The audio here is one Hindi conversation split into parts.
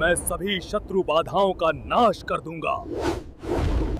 मैं सभी शत्रु बाधाओं का नाश कर दूंगा।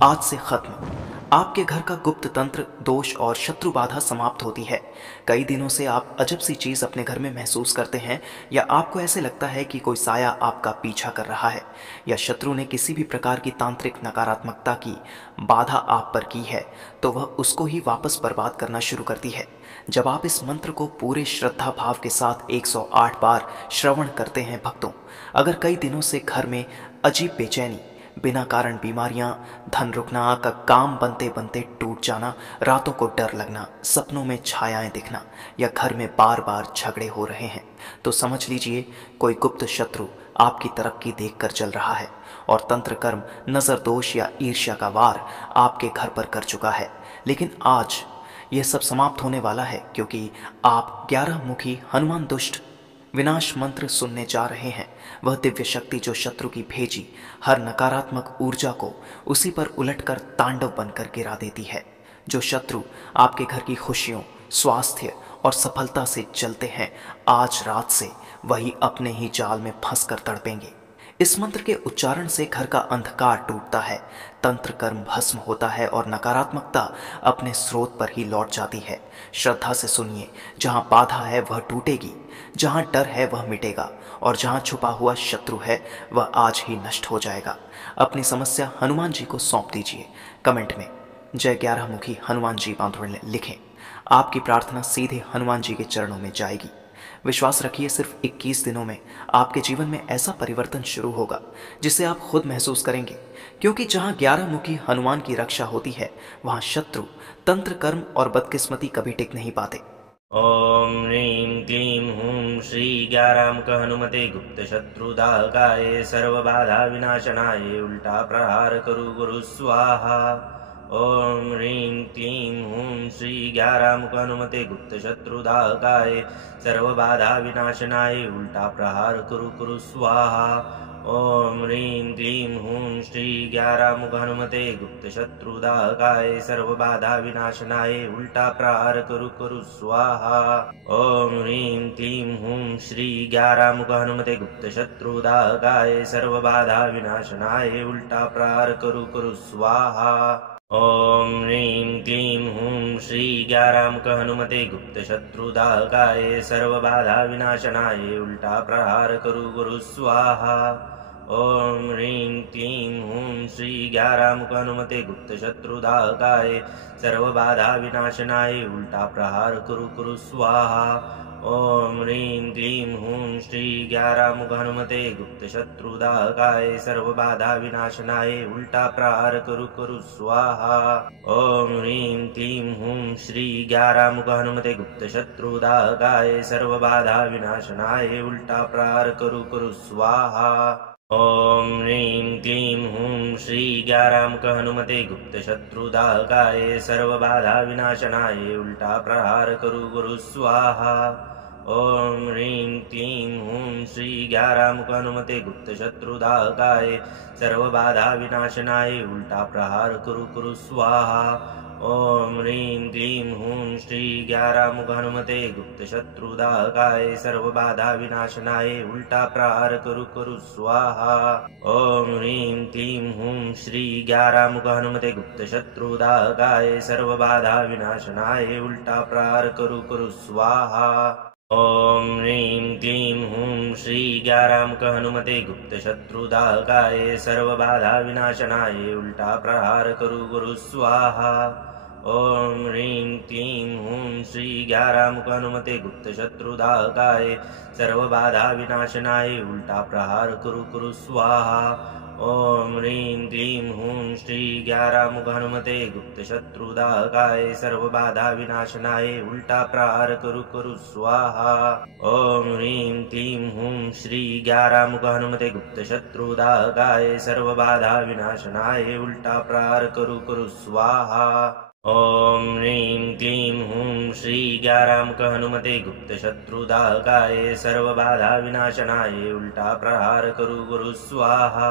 आज से खत्म। आपके घर का गुप्त तंत्र, दोष और शत्रु बाधा समाप्त होती है। कई दिनों से आप अजब सी चीज अपने घर में महसूस करते हैं, या आपको ऐसे लगता है कि कोई साया आपका पीछा कर रहा है, या शत्रु ने किसी भी प्रकार की तांत्रिक नकारात्मकता की बाधा आप पर की है, तो वह उसको ही वापस बर्बाद करना शुरू करती है। जब आप इस मंत्र को पूरे श्रद्धा भाव के साथ 108 बार श्रवण करते हैं भक्तों, अगर कई दिनों से घर में अजीब बेचैनी, बिना कारण बीमारियां, धन रुकना, का काम बनते बनते टूट जाना, रातों को डर लगना, सपनों में छायाएं दिखना, या घर में बार बार झगड़े हो रहे हैं, तो समझ लीजिए कोई गुप्त शत्रु आपकी तरक्की देखकर चल रहा है और तंत्र कर्म, नजर दोष या ईर्ष्या का वार आपके घर पर कर चुका है। लेकिन आज यह सब समाप्त होने वाला है, क्योंकि आप 11 मुखी हनुमान दुष्ट विनाश मंत्र सुनने जा रहे हैं। वह दिव्य शक्ति जो शत्रु की भेजी हर नकारात्मक ऊर्जा को उसी पर उलटकर तांडव बनकर गिरा देती है। जो शत्रु आपके घर की खुशियों, स्वास्थ्य और सफलता से चलते हैं, आज रात से वही अपने ही जाल में फंसकर तड़पेंगे। इस मंत्र के उच्चारण से घर का अंधकार टूटता है, तंत्र कर्म भस्म होता है और नकारात्मकता अपने स्रोत पर ही लौट जाती है। श्रद्धा से सुनिए, जहाँ बाधा है वह टूटेगी, जहाँ डर है वह मिटेगा, और जहाँ छुपा हुआ शत्रु है वह आज ही नष्ट हो जाएगा। अपनी समस्या हनुमान जी को सौंप दीजिए। कमेंट में जय 11 मुखी हनुमान जी बांधुड़ लिखें। आपकी प्रार्थना सीधे हनुमान जी के चरणों में जाएगी। विश्वास रखिए, सिर्फ 21 दिनों में आपके जीवन में ऐसा परिवर्तन शुरू होगा जिसे आप खुद महसूस करेंगे, क्योंकि जहां 11 मुखी हनुमान की रक्षा होती है, वहां शत्रु, तंत्र कर्म और बदकिस्मती कभी टिक नहीं पाते। ओम ह्रीं क्लीं हूं श्री 11 मुख हनुमते गुप्त शत्रुदाहकाय सर्वबाधा विनाशनाय उल्टा प्रहार करु गुरु स्वाहा। ओम ह्रीं क्लीं हूं श्री 11 मुख हनुमते गुप्त शत्रुदाहकाय सर्वबाधा विनाशनाय उल्टा प्रहार कुरु स्वाहा। ओम ह्रीं क्लीं हूं श्री 11 मुख हनुमते गुप्त शत्रुदाहकाय सर्वबाधा विनाशनाय उल्टा प्रहार कुरु स्वाहा। ओम ह्रीं क्लीं हूं श्री 11 मुख हनुमते गुप्त शत्रुदाहकाय सर्वबाधा विनाशनाय उल्टा प्रहार कुरु स्वाहा। ओम ह्रीं क्लीं हूं श्री 11 मुख हनुमते गुप्त शत्रुदाहकाय सर्वबाधा विनाशनाय उल्टा प्रहार कुरु स्वाहा। ओम ह्रीं क्लीं हूं श्री 11 मुख हनुमते गुप्त शत्रुदाहकाय सर्वबाधा विनाशनाय उल्टा प्रहार कुरु स्वाहा। ओम ह्रीं क्लीं हूं श्री 11 मुख हनुमते गुप्त शत्रुदाहकाय सर्वबाधा विनाशनाय उल्टा प्रहार कुरु स्वाहा। ओम ह्रीं क्लीं हूं श्री 11 मुख हनुमते गुप्त शत्रुदाहकाय सर्वबाधा विनाशनाय उल्टा प्रहार कुरु स्वाहा। ओम ह्रीं क्लीं हूं श्री 11 मुख हनुमते गुप्त शत्रुदाहकाय सर्वबाधा विनाशनाय उल्टा प्रहार कुरु स्वाहा। ओम ह्रीं क्लीं हूं श्री 11 मुख हनुमते गुप्त शत्रुदाहकाय सर्वबाधा विनाशनाय उल्टा प्रहार कुरु स्वाहा। ओम ह्रीं क्लीं हूं श्री 11 मुख हनुमते गुप्त शत्रुदाहकाय सर्वबाधा विनाशनाय उल्टा प्रहार कुरु स्वाहा। ओम ह्रीं क्लीं हूं श्री 11 मुख हनुमते गुप्त शत्रुदाहकाय सर्वबाधा विनाशनाय उल्टा प्रहार कुरु स्वाहा। ओम ह्रीं क्लीं हूं श्री 11 मुख हनुमते गुप्त शत्रुदाहकाय सर्वबाधा विनाशनाय उल्टा प्रहार कुरु स्वाहा। ओम ह्रीं क्लीं हूं श्री 11 मुख हनुमते गुप्त शत्रुदाहकाय सर्वबाधा विनाशनाय उल्टा प्रहार कुरु स्वाहा। ओम ह्रीं क्लीं हूं श्री 11 मुख हनुमते गुप्त शत्रुदाहकाय सर्वबाधा विनाशनाय उल्टा प्रहार कुरु स्वाहा। ओम ह्रीं क्लीं हूं श्री 11 मुख हनुमते गुप्त शत्रुदाहकाय सर्वबाधा विनाशनाय उल्टा प्रहार कुरु स्वाहा। ओम ह्रीं क्लीं हूं श्री 11 मुख हनुमते गुप्त शत्रुदाहकाय सर्वबाधा विनाशनाय उल्टा प्रहार कुरु स्वाहा।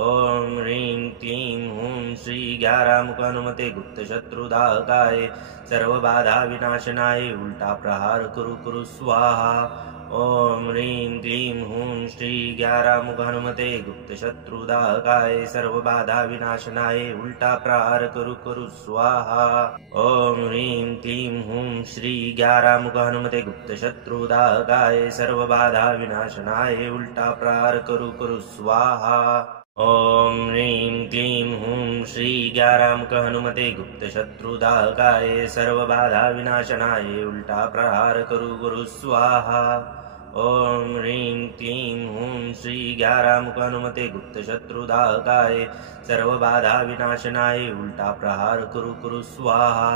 ओम ह्रीं क्लीं हूं श्री 11 मुख हनुमते गुप्त शत्रुदाहकाय सर्वबाधा विनाशनाय उल्टा प्रहार कुरु स्वाहा। ॐ ह्रीं क्लीं हूं श्री ग्यारामुख हनुमते गुप्त शत्रुदाहकाय सर्वबाधा विनाशनाय उल्टा प्रहार करु करु स्वाहा। ॐ ह्रीं क्लीं हूं श्री ग्यारामुख हनुमते गुप्त शत्रुदाहकाय सर्वबाधा विनाशनाय उल्टा प्रहार करु करु स्वाहा। ॐ ह्रीं क्लीं हूं श्री ग्यारामुख हनुमते गुप्त शत्रुदाहकाय सर्वबाधा विनाशनाय उल्टा प्रहार करु करु स्वाहा। ॐ ह्रीं क्लीं हूं श्री ग्यारामुख हनुमते गुप्त शत्रुदाहकाय सर्वबाधा विनाशनाय उल्टा प्रहार करु करु स्वाहा।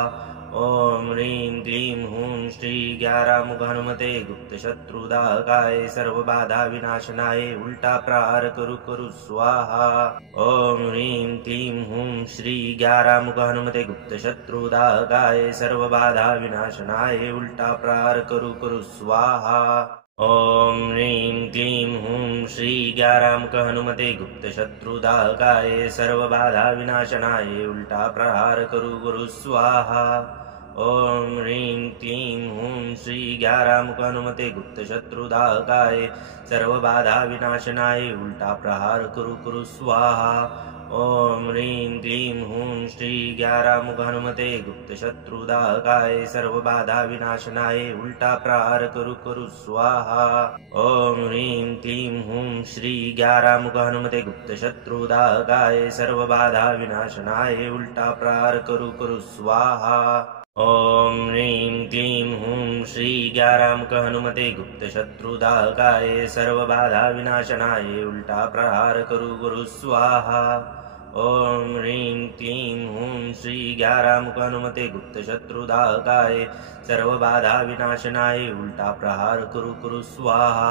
ॐ ह्रीं क्लीं हूं श्री ग्यारामुख हनुमते गुप्त शत्रुदाहकाय सर्वबाधा विनाशनाय उल्टा प्रहार करु करु स्वाहा। ॐ ह्रीं क्लीं हूं श्री ग्यारामुख हनुमते गुप्त शत्रुदाहकाय सर्वबाधा विनाशनाय उल्टा प्रहार करु करु स्वाहा। ॐ ह्रीं क्लीं हूं श्री ग्यारामुख हनुमते गुप्त शत्रुदाहकाय सर्वबाधा विनाशनाय उल्टा प्रहार करु करु स्वाहा। ॐ ह्रीं क्लीं हूं श्री ग्यारामुख हनुमते गुप्त शत्रुदाहकाय सर्वबाधा विनाशनाय उल्टा प्रहार करु करु स्वाहा। ॐ ह्रीं क्लीं हूं श्री ग्यारामुख हनुमते गुप्त शत्रुदाहकाय सर्वबाधा विनाशनाय उल्टा प्रहार करु करु स्वाहा। ॐ ह्रीं क्लीं हूं श्री ग्यारामुख हनुमते गुप्त शत्रुदाहकाय सर्वबाधा विनाशनाय उल्टा प्रहार करु करु स्वाहा। ॐ ह्रीं क्लीं हूं श्री ग्यारामुख हनुमते गुप्त शत्रुदाहकाय सर्वबाधा विनाशनाय उल्टा प्रहार करु करु स्वाहा। ॐ ह्रीं क्लीं हूं श्री ग्यारामुख हनुमते गुप्त शत्रुदाहकाय सर्वबाधा विनाशनाय उल्टा प्रहार करु करु स्वाहा।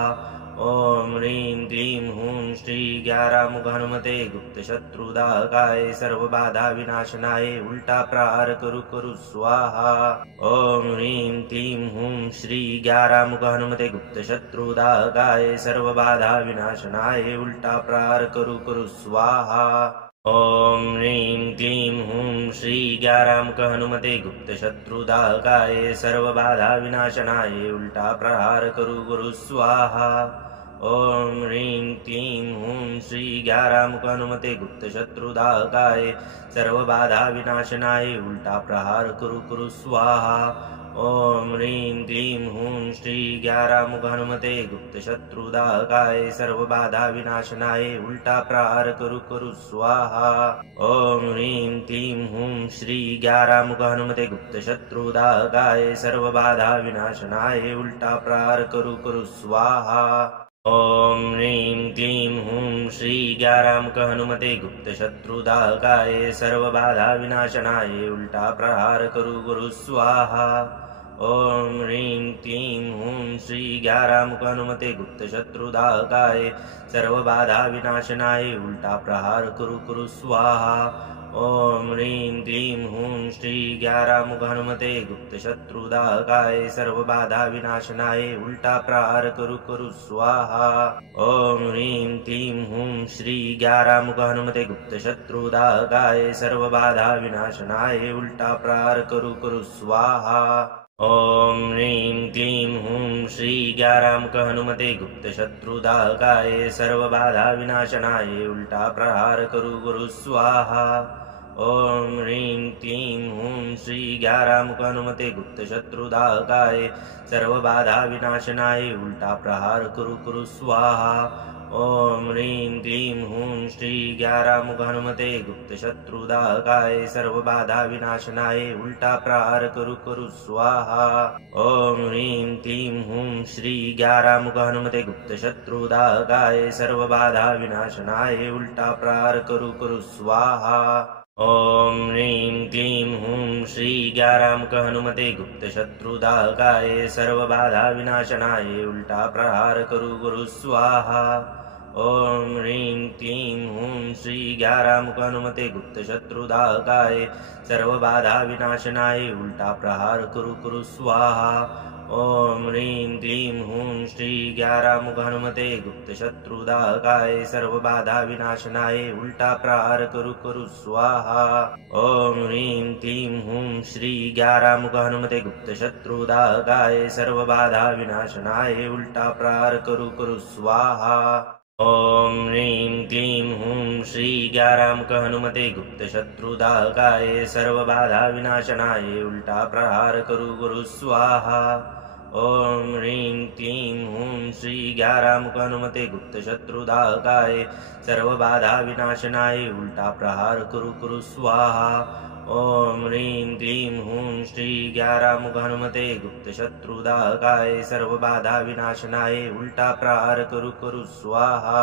ॐ ह्रीं क्लीं हूं श्री ग्यारामुख हनुमते गुप्त शत्रुदाहकाय सर्वबाधा विनाशनाय उल्टा प्रहार करु करु स्वाहा। ॐ ह्रीं क्लीं हूं श्री ग्यारामुख हनुमते गुप्त शत्रुदाहकाय सर्वबाधा विनाशनाय उल्टा प्रहार करु करु स्वाहा। ॐ ह्रीं क्लीं हूं श्री ग्यारामुख हनुमते गुप्त शत्रुदाहकाय सर्वबाधा विनाशनाय उल्टा प्रहार करु करु स्वाहा। ॐ ह्रीं क्लीं हूं श्री ग्यारामुख हनुमते गुप्त शत्रुदाहकाय सर्वबाधा विनाशनाय उल्टा प्रहार करु करु स्वाहा। ॐ ह्रीं क्लीं हूं श्री ग्यारामुख हनुमते गुप्त शत्रुदाहकाय सर्वबाधा विनाशनाय उल्टा प्रहार करु करु स्वाहा। ॐ ह्रीं क्लीं हूं श्री ग्यारामुख हनुमते गुप्त शत्रुदाहकाय सर्वबाधा विनाशनाय उल्टा प्रहार करु करु स्वाहा। ॐ ह्रीं क्लीं हूं श्री ग्यारामुख हनुमते गुप्त शत्रुदाहकाय सर्वबाधा विनाशनाय उल्टा प्रहार करु करु स्वाहा। ॐ ह्रीं क्लीं हूं श्री ग्यारामुख हनुमते गुप्त शत्रुदाहकाय सर्वबाधा विनाशनाय उल्टा प्रहार करु करु स्वाहा। ॐ ह्रीं क्लीं हूं श्री ग्यारामुख हनुमते गुप्त शत्रुदाहकाय सर्वबाधा विनाशनाय उल्टा प्रहार करु करु स्वाहा। ॐ ह्रीं क्लीं हूं श्री ग्यारामुख हनुमते गुप्त शत्रुदाहकाय सर्वबाधा विनाशनाय उल्टा प्रहार करु करु स्वाहा। ॐ ह्रीं क्लीं हूं श्री ग्यारामुख हनुमते गुप्त शत्रुदाहकाय सर्वबाधा विनाशनाय उल्टा प्रहार करु करु स्वाहा। ॐ ह्रीं क्लीं हूं श्री ग्यारामुख हनुमते गुप्त शत्रुदाहकाय सर्वबाधा विनाशनाय उल्टा प्रहार करु करु स्वाहा। ॐ ह्रीं क्लीं हूं श्री ग्यारामुख हनुमते गुप्त शत्रुदाहकाय सर्वबाधा विनाशनाय उल्टा प्रहार करु करु स्वाहा। ॐ ह्रीं क्लीं हूं श्री ग्यारामुख हनुमते गुप्त शत्रुदाहकाय सर्वबाधा विनाशनाय उल्टा प्रहार करु करु स्वाहा। ॐ ह्रीं क्लीं हूं श्री ग्यारामुख हनुमते गुप्त शत्रुदाहकाय सर्वबाधा विनाशनाय उल्टा प्रहार करु करु स्वाहा। ॐ ह्रीं क्लीं हूं श्री ग्यारामुख हनुमते गुप्त शत्रुदाहकाय सर्वबाधा विनाशनाय उल्टा प्रहार करु करु स्वाहा। ॐ ह्रीं क्लीं हूं श्री ग्यारामुख हनुमते गुप्त शत्रुदाहकाय सर्वबाधा विनाशनाय उल्टा प्रहार करु करु स्वाहा। ॐ ह्रीं क्लीं हूं श्री ग्यारामुख हनुमते गुप्त शत्रुदाहकाय सर्वबाधा विनाशनाय उल्टा प्रहार करु करु स्वाहा। ॐ ह्रीं क्लीं हूं श्री ग्यारामुख हनुमते गुप्त शत्रुदाहकाय सर्वबाधा विनाशनाय उल्टा प्रहार करु करु स्वाहा। ॐ ह्रीं क्लीं हूं श्री ग्यारामुख हनुमते गुप्त शत्रुदाहकाय सर्वबाधा विनाशनाय उल्टा प्रहार करु करु स्वाहा। ॐ ह्रीं क्लीं हूं श्री ग्यारामुख हनुमते गुप्त शत्रुदाहकाय सर्वबाधा विनाशनाय उल्टा प्रहार करु करु स्वाहा।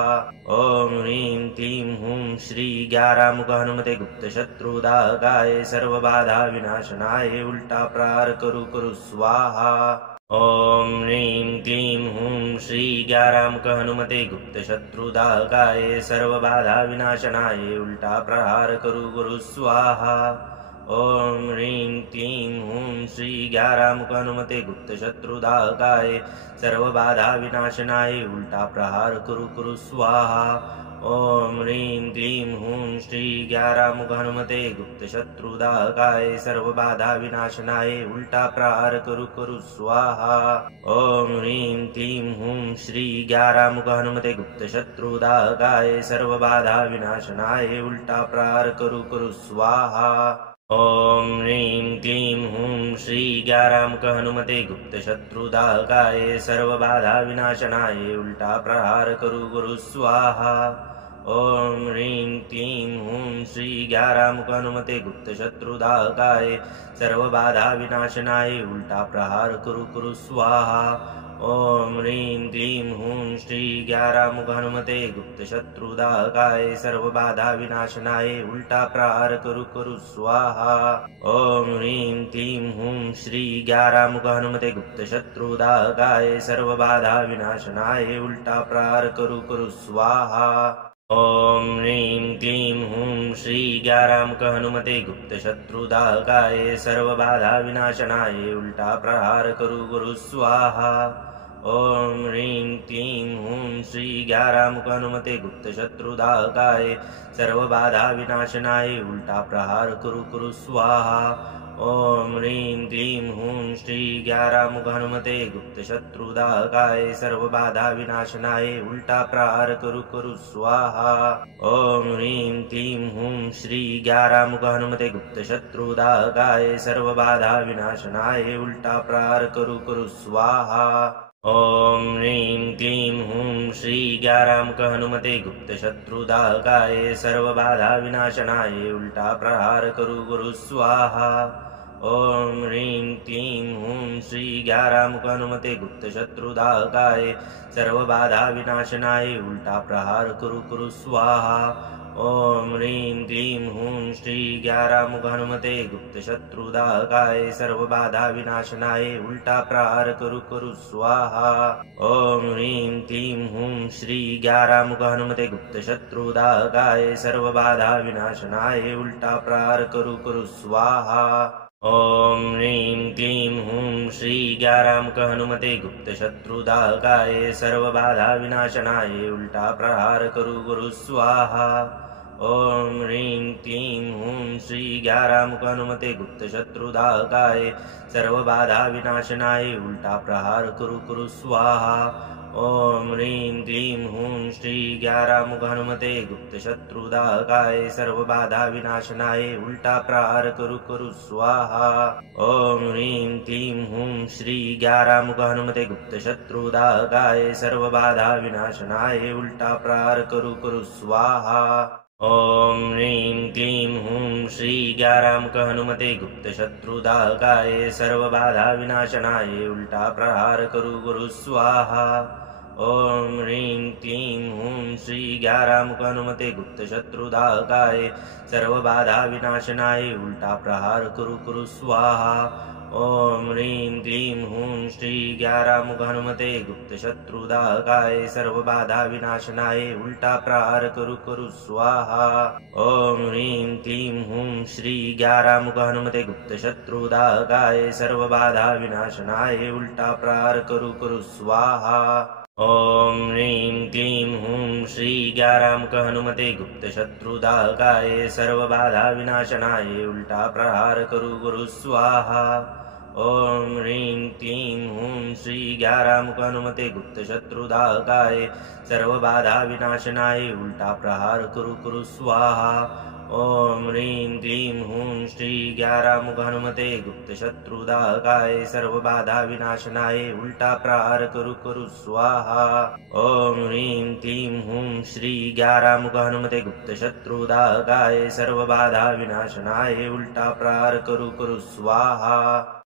ॐ ह्रीं क्लीं हूं श्री ग्यारामुख हनुमते गुप्त शत्रुदाहकाय सर्वबाधा विनाशनाय उल्टा प्रहार करु करु स्वाहा। ॐ ह्रीं क्लीं हूं श्री ग्यारामुख हनुमते गुप्त शत्रुदाहकाय सर्वबाधा विनाशनाय उल्टा प्रहार करु करु स्वाहा। ॐ ह्रीं क्लीं हूं श्री ग्यारामुख हनुमते गुप्त शत्रुदाहकाय सर्वबाधा विनाशनाय उल्टा प्रहार करु करु स्वाहा। ॐ ह्रीं क्लीं हूं श्री ग्यारामुख हनुमते गुप्त शत्रुदाहकाय सर्वबाधा विनाशनाय उल्टा प्रहार करु करु स्वाहा। ॐ ह्रीं क्लीं हूं श्री ग्यारामुख हनुमते गुप्त शत्रुदाहकाय सर्वबाधा विनाशनाय उल्टा प्रहार करु करु स्वाहा। ॐ ह्रीं क्लीं हूं श्री ग्यारामुख हनुमते गुप्त शत्रुदाहकाय सर्वबाधा विनाशनाय उल्टा प्रहार करु करु स्वाहा। ॐ ह्रीं क्लीं हूं श्री ग्यारामुख हनुमते गुप्त शत्रुदाहकाय सर्वबाधा विनाशनाय उल्टा प्रहार करु करु स्वाहा। ॐ ह्रीं क्लीं हूं श्री ग्यारामुख हनुमते गुप्त शत्रुदाहकाय सर्वबाधा विनाशनाय उल्टा प्रहार करु करु स्वाहा। ॐ ह्रीं क्लीं हूं श्री ग्यारामुख हनुमते गुप्त शत्रुदाहकाय सर्वबाधा विनाशनाय उल्टा प्रहार करु करु स्वाहा। ॐ ह्रीं क्लीं हूं श्री ग्यारामुख हनुमते गुप्त शत्रुदाहकाय सर्वबाधा विनाशनाय उल्टा प्रहार करु करु स्वाहा। ॐ ह्रीं क्लीं हूं श्री ग्यारामुख हनुमते गुप्त शत्रुदाहकाय सर्वबाधा विनाशनाय उल्टा प्रहार करु करु स्वाहा। ॐ ह्रीं क्लीं हूं श्री ग्यारामुख हनुमते गुप्त शत्रुदाहकाय सर्वबाधा विनाशनाय उल्टा प्रहार करु करु स्वाहा। ॐ ह्रीं क्लीं हूं श्री ग्यारामुख हनुमते गुप्त शत्रुदाहकाय सर्वबाधा विनाशनाय उल्टा प्रहार करु करु स्वाहा। ॐ ह्रीं क्लीं हूं श्री ग्यारामुख हनुमते गुप्त शत्रुदाहकाय सर्वबाधा विनाशनाय उल्टा प्रहार करु करु स्वाहा। ॐ ह्रीं क्लीं हूं श्री ग्यारामुख हनुमते गुप्त शत्रुदाहकाय सर्वबाधा विनाशनाय उल्टा प्रहार करु करु स्वाहा। ॐ ह्रीं क्लीं हूं श्री ग्यारामुख हनुमते गुप्त शत्रुदाहकाय सर्वबाधा विनाशनाय उल्टा प्रहार करु करु स्वाहा। ॐ ह्रीं क्लीं हूं श्री ग्यारामुख हनुमते गुप्त शत्रुदाहकाय सर्वबाधा विनाशनाय उल्टा प्रहार करु करु स्वाहा। ॐ ह्रीं क्लीं हूं श्री ग्यारामुख हनुमते गुप्त शत्रुदाहकाय सर्वबाधा विनाशनाय उल्टा प्रहार करु करु स्वाहा। ॐ ह्रीं क्लीं हूं श्री ग्यारामुख हनुमते गुप्त शत्रुदाहकाय सर्वबाधा विनाशनाय उल्टा प्रहार करु करु स्वाहा। ॐ ह्रीं क्लीं हूं श्री ग्यारामुख हनुमते गुप्त शत्रुदाहकाय सर्वबाधा विनाशनाय उल्टा प्रहार करु करु स्वाहा। ॐ ह्रीं क्लीं हूं श्री ग्यारामुख हनुमते गुप्त शत्रुदाहकाय सर्वबाधा विनाशनाय उल्टा प्रहार करु करु स्वाहा। ॐ ह्रीं क्लीं हूं श्री ग्यारामुख हनुमते गुप्त शत्रुदाहकाय सर्वबाधा विनाशनाय उल्टा प्रहार करु करु स्वाहा। ॐ ह्रीं क्लीं हूं श्री ग्यारामुख हनुमते गुप्त शत्रुदाहकाय सर्वबाधा विनाशनाय उल्टा प्रहार करु करु स्वाहा। ॐ ह्रीं क्लीं हूं श्री ग्यारामुख हनुमते गुप्त शत्रुदाहकाय सर्वबाधा विनाशनाय उल्टा प्रहार करु करु स्वाहा। ॐ ह्रीं क्लीं हूं श्री ग्यारामुख हनुमते गुप्त शत्रुदाहकाय सर्वबाधा विनाशनाय उल्टा प्रहार करु करु स्वाहा। ॐ ह्रीं क्लीं हूं श्री ग्यारामुख हनुमते गुप्त शत्रुदाहकाय सर्वबाधा विनाशनाय उल्टा प्रहार करु करु स्वाहा। ॐ ह्रीं क्लीं हूं श्री ग्यारामुख हनुमते गुप्त शत्रुदाहकाय सर्वबाधा विनाशनाय उल्टा प्रहार करु करु स्वाहा। ॐ ह्रीं क्लीं हूं श्री ग्यारामुख हनुमते गुप्त शत्रुदाहकाय सर्वबाधा विनाशनाय उल्टा प्रहार करु करु स्वाहा। ॐ ह्रीं क्लीं हूं श्री ग्यारामुख हनुमते गुप्त शत्रुदाहकाय सर्वबाधा विनाशनाय उल्टा प्रहार करु करु स्वाहा।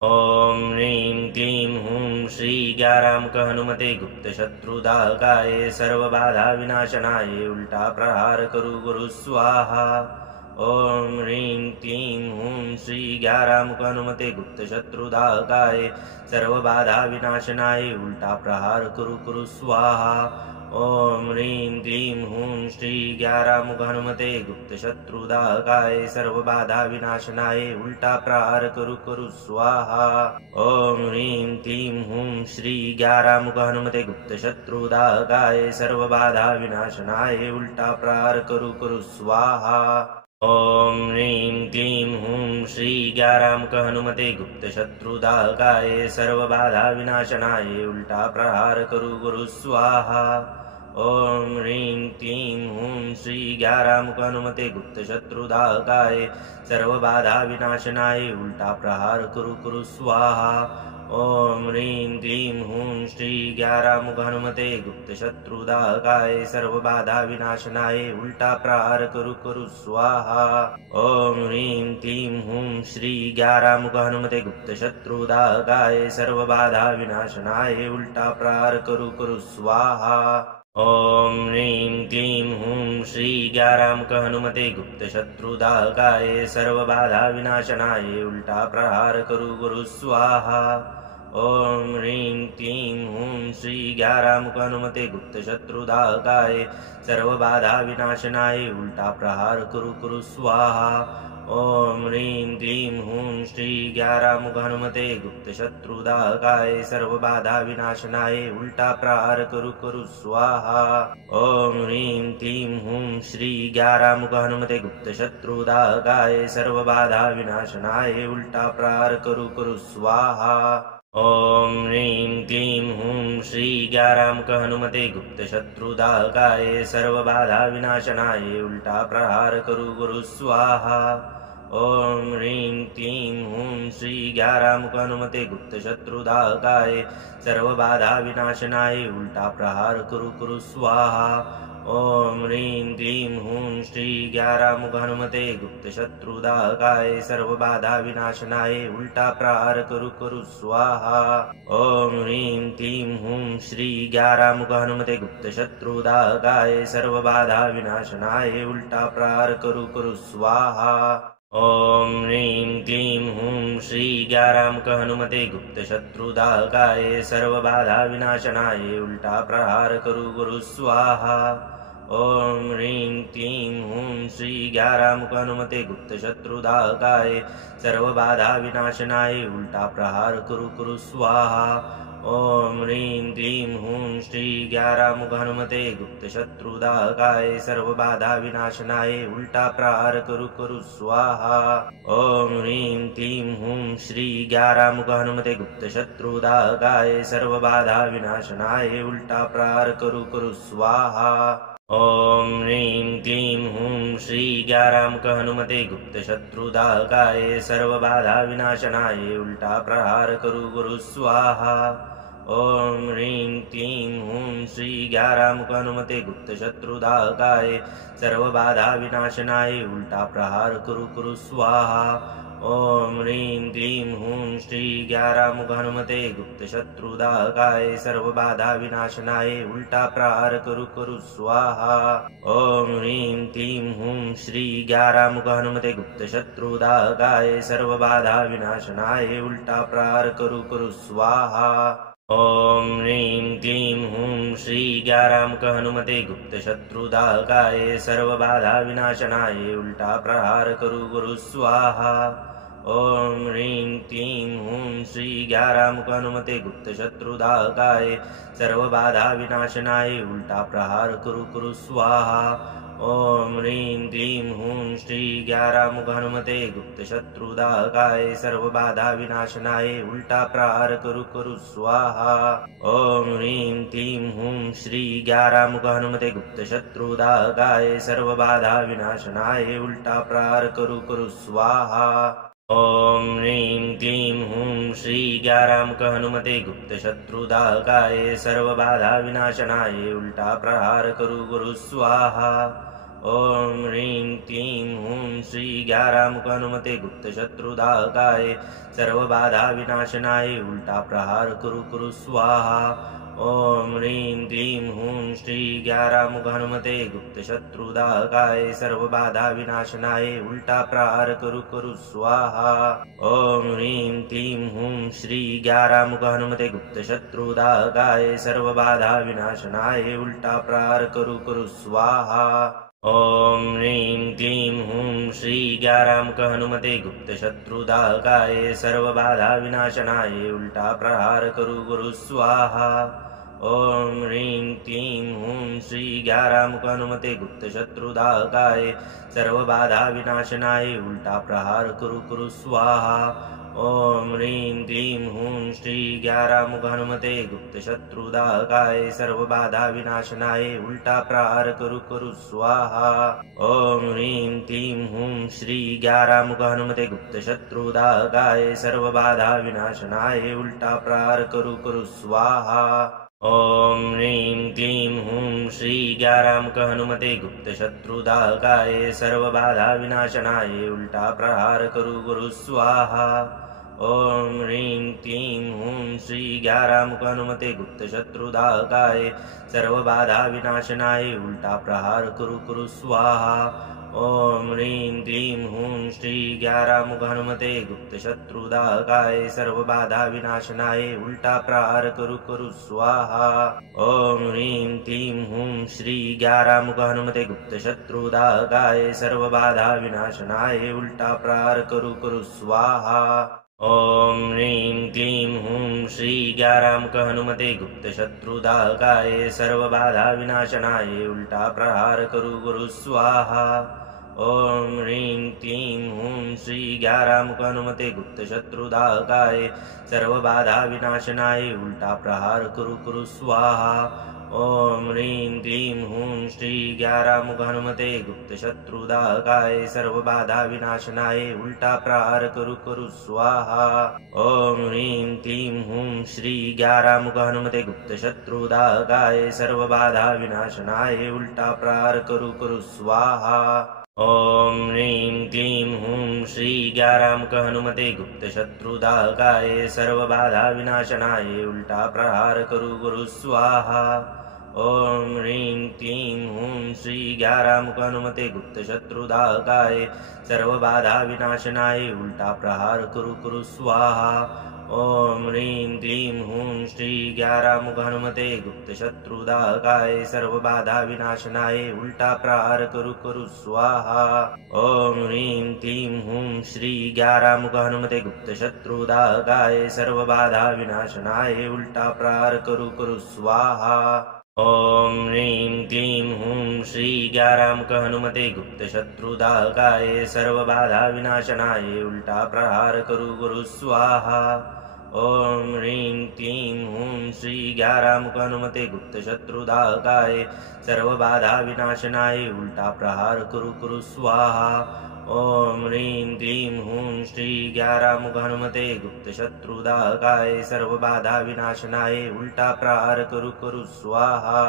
ॐ ह्रीं क्लीं हूं श्री ग्यारामुख हनुमते गुप्त शत्रुदाहकाय सर्वबाधा विनाशनाय उल्टा प्रहार करु करु स्वाहा। ॐ ह्रीं क्लीं हूं श्री ग्यारामुख हनुमते गुप्त शत्रुदाहकाय सर्वबाधा विनाशनाय उल्टा प्रहार करु करु स्वाहा। ॐ ह्रीं क्लीं हूं श्री ग्यारामुख हनुमते गुप्त शत्रुदाहकाय सर्वबाधा विनाशनाय उल्टा प्रहार करु करु स्वाहा। ॐ ह्रीं क्लीं हूं श्री ग्यारामुख हनुमते गुप्त शत्रुदाहकाय सर्वबाधा विनाशनाय उल्टा प्रहार करु करु स्वाहा। ॐ ह्रीं क्लीं हूं श्री ग्यारामुख हनुमते गुप्त शत्रुदाहकाय सर्वबाधा विनाशनाय उल्टा प्रहार करु करु स्वाहा। ॐ ह्रीं क्लीं हूं श्री ग्यारामुख हनुमते गुप्त शत्रुदाहकाय सर्वबाधा विनाशनाय उल्टा प्रहार करु करु स्वाहा। ॐ ह्रीं क्लीं हूं श्री ग्यारामुख हनुमते गुप्त शत्रुदाहकाय सर्वबाधा विनाशनाय उल्टा प्रहार करु करु स्वाहा। ॐ ह्रीं क्लीं हूं श्री ग्यारामुख हनुमते गुप्त शत्रुदाहकाय सर्वबाधा विनाशनाय उल्टा प्रहार करु करु स्वाहा। ॐ ह्रीं क्लीं हूं श्री ग्यारामुख हनुमते गुप्त शत्रुदाहकाय सर्वबाधा विनाशनाय उल्टा प्रहार करु करु स्वाहा। ॐ ह्रीं क्लीं हूं श्री ग्यारामुख हनुमते गुप्त शत्रुदाहकाय सर्वबाधा विनाशनाय उल्टा प्रहार करु करु स्वाहा। ॐ ह्रीं क्लीं हूं श्री ग्यारामुख हनुमते गुप्त शत्रुदाहकाय सर्वबाधा विनाशनाय उल्टा प्रहार करु करु स्वाहा। ॐ ह्रीं क्लीं हूं श्री ग्यारामुख हनुमते गुप्त शत्रुदाहकाय सर्वबाधा विनाशनाय उल्टा प्रहार करु करु स्वाहा। ॐ ह्रीं क्लीं हूं श्री ग्यारामुख हनुमते गुप्त शत्रुदाहकाय सर्वबाधा विनाशनाय उल्टा प्रहार करु करु स्वाहा। ॐ ह्रीं क्लीं हूं श्री ग्यारामुख हनुमते गुप्त शत्रुदाहकाय सर्वबाधा विनाशनाय उल्टा प्रहार करु करु स्वाहा। ॐ ह्रीं क्लीं हूं श्री ग्यारामुख हनुमते गुप्त शत्रुदाहकाय सर्वबाधा विनाशनाय उल्टा प्रहार करु करु स्वाहा। ॐ ह्रीं क्लीं हूं श्री ग्यारामुख हनुमते गुप्त शत्रुदाहकाय सर्वबाधा विनाशनाय उल्टा प्रहार करु करु स्वाहा। ॐ ह्रीं क्लीं हूं श्री ग्यारामुख हनुमते गुप्त शत्रुदाहकाय सर्वबाधा विनाशनाय उल्टा प्रहार करु करु स्वाहा। ॐ ह्रीं क्लीं हूं श्री ग्यारामुख हनुमते गुप्त शत्रुदाहकाय सर्वबाधा विनाशनाय उल्टा प्रहार करु करु स्वाहा। ॐ ह्रीं क्लीं हूं श्री ग्यारामुख हनुमते गुप्त शत्रुदाहकाय सर्वबाधा विनाशनाय उल्टा प्रहार करु करु स्वाहा। ॐ ह्रीं क्लीं हूं श्री ग्यारामुख हनुमते गुप्त शत्रुदाहकाय सर्वबाधा विनाशनाय उल्टा प्रहार करु करु स्वाहा। ॐ ह्रीं क्लीं हूं श्री ग्यारामुख हनुमते गुप्त शत्रुदाहकाय सर्वबाधा विनाशनाय उल्टा प्रहार करु करु स्वाहा। ॐ ह्रीं क्लीं हूं श्री ग्यारामुख हनुमते गुप्त शत्रुदाहकाय सर्वबाधा विनाशनाय उल्टा प्रहार करु करु स्वाहा। ॐ ह्रीं क्लीं हूं श्री ग्यारामुख हनुमते गुप्त शत्रुदाहकाय सर्वबाधा विनाशनाय उल्टा प्रहार करु करु स्वाहा। ॐ ह्रीं क्लीं हूं श्री ग्यारामुख हनुमते गुप्त शत्रुदाहकाय सर्वबाधा विनाशनाय उल्टा प्रहार करु करु स्वाहा। ॐ ह्रीं क्लीं हूं श्री ग्यारामुख हनुमते गुप्त शत्रुदाहकाय सर्वबाधा विनाशनाय उल्टा प्रहार करु करु स्वाहा। ॐ ह्रीं क्लीं हूं श्री ग्यारामुख हनुमते गुप्त शत्रुदाहकाय सर्वबाधा विनाशनाय उल्टा प्रहार करु करु स्वाहा। ॐ ह्रीं क्लीं हूं श्री ग्यारामुख हनुमते गुप्त शत्रुदाहकाय सर्वबाधा विनाशनाय उल्टा प्रहार करु करु स्वाहा। ॐ ह्रीं क्लीं हूं श्री ग्यारामुख हनुमते गुप्त शत्रुदाहकाय सर्वबाधा विनाशनाय उल्टा प्रहार करु करु स्वाहा। ॐ ह्रीं क्लीं हूं श्री ग्यारामुख हनुमते गुप्त शत्रुदाहकाय सर्वबाधा विनाशनाय उल्टा प्रहार करु करु स्वाहा। ॐ ह्रीं क्लीं हूं श्री ग्यारामुख हनुमते गुप्त शत्रुदाहकाय सर्वबाधा विनाशनाय उल्टा प्रहार करु करु स्वाहा। ॐ ह्रीं क्लीं हूं श्री ग्यारामुख हनुमते गुप्त शत्रुदाहकाय सर्वबाधा विनाशनाय उल्टा प्रहार करु करु स्वाहा। ॐ ह्रीं क्लीं हूं श्री ग्यारामुख हनुमते गुप्त शत्रुदाहकाय सर्वबाधा विनाशनाय उल्टा प्रहार करु करु स्वाहा। ॐ ह्रीं क्लीं हूं श्री ग्यारामुख हनुमते गुप्त शत्रुदाहकाय सर्वबाधा विनाशनाय उल्टा प्रहार करु करु स्वाहा। ॐ ह्रीं क्लीं हूं श्री ग्यारामुख हनुमते गुप्त शत्रुदाहकाय सर्वबाधा विनाशनाय उल्टा प्रहार करु करु स्वाहा। ॐ ह्रीं क्लीं हूं श्री ग्यारामुख हनुमते गुप्त शत्रुदाहकाय सर्वबाधा विनाशनाय उल्टा प्रहार करु करु स्वाहा। ॐ ह्रीं क्लीं हूं श्री ग्यारामुख हनुमते गुप्त शत्रुदाहकाय सर्वबाधा विनाशनाय उल्टा प्रहार करु करु स्वाहा। ॐ ह्रीं क्लीं हूं श्री ग्यारामुख हनुमते गुप्त शत्रुदाहकाय सर्वबाधा विनाशनाय उल्टा प्रहार करु करु स्वाहा। ॐ ह्रीं क्लीं हूं श्री ग्यारामुख हनुमते गुप्त शत्रुदाहकाय सर्वबाधा विनाशनाय उल्टा प्रहार करु करु स्वाहा। ॐ ह्रीं क्लीं हूं श्री ग्यारामुख हनुमते गुप्त शत्रुदाहकाय सर्वबाधा विनाशनाय उल्टा प्रहार करु करु स्वाहा। ॐ ह्रीं क्लीं हूं श्री ग्यारामुख हनुमते गुप्त शत्रुदाहकाय सर्वबाधा विनाशनाय उल्टा प्रहार करु करु स्वाहा। ॐ ह्रीं क्लीं हूं श्री ग्यारामुख हनुमते गुप्त शत्रुदाहकाय सर्वबाधा विनाशनाय उल्टा प्रहार करु करु स्वाहा। ॐ ह्रीं क्लीं हूं श्री ग्यारामुख हनुमते गुप्त शत्रुदाहकाय सर्वबाधा विनाशनाय उल्टा प्रहार करु करु स्वाहा। ॐ ह्रीं क्लीं हूं श्री ग्यारामुख हनुमते गुप्त शत्रुदाहकाय सर्वबाधा विनाशनाय उल्टा प्रहार करु करु स्वाहा। ॐ ह्रीं क्लीं हूं श्री ग्यारामुख हनुमते गुप्त शत्रुदाहकाय सर्वबाधा विनाशनाय उल्टा प्रहार करु करु स्वाहा। ॐ ह्रीं क्लीं हूं श्री ग्यारामुख हनुमते गुप्त शत्रुदाहकाय सर्वबाधा विनाशनाय उल्टा प्रहार करु करु स्वाहा। ॐ ह्रीं क्लीं हूं श्री ग्यारामुख हनुमते गुप्त शत्रुदाहकाय सर्वबाधा विनाशनाय उल्टा प्रहार करु करु स्वाहा। ॐ ह्रीं क्लीं हूं श्री ग्यारामुख हनुमते गुप्त शत्रुदाहकाय सर्वबाधा विनाशनाय उल्टा प्रहार करु करु स्वाहा। ॐ ह्रीं क्लीं हूं श्री ग्यारामुख हनुमते गुप्त शत्रुदाहकाय सर्वबाधा विनाशनाय उल्टा प्रहार करु करु स्वाहा। ॐ ह्रीं क्लीं हूं श्री ग्यारामुख हनुमते गुप्त शत्रुदाहकाय सर्वबाधा विनाशनाय उल्टा प्रहार करु करु स्वाहा। ॐ ह्रीं क्लीं हूं श्री ग्यारामुख हनुमते गुप्त शत्रुदाहकाय सर्वबाधा विनाशनाय उल्टा प्रहार कुरु कुरु स्वाहा। ॐ ह्रीं क्लीं हूं श्री ग्यारामुख हनुमते गुप्त शत्रुदाहकाय सर्वबाधा विनाशनाय उल्टा प्रहार कुरु कुरु स्वाहा।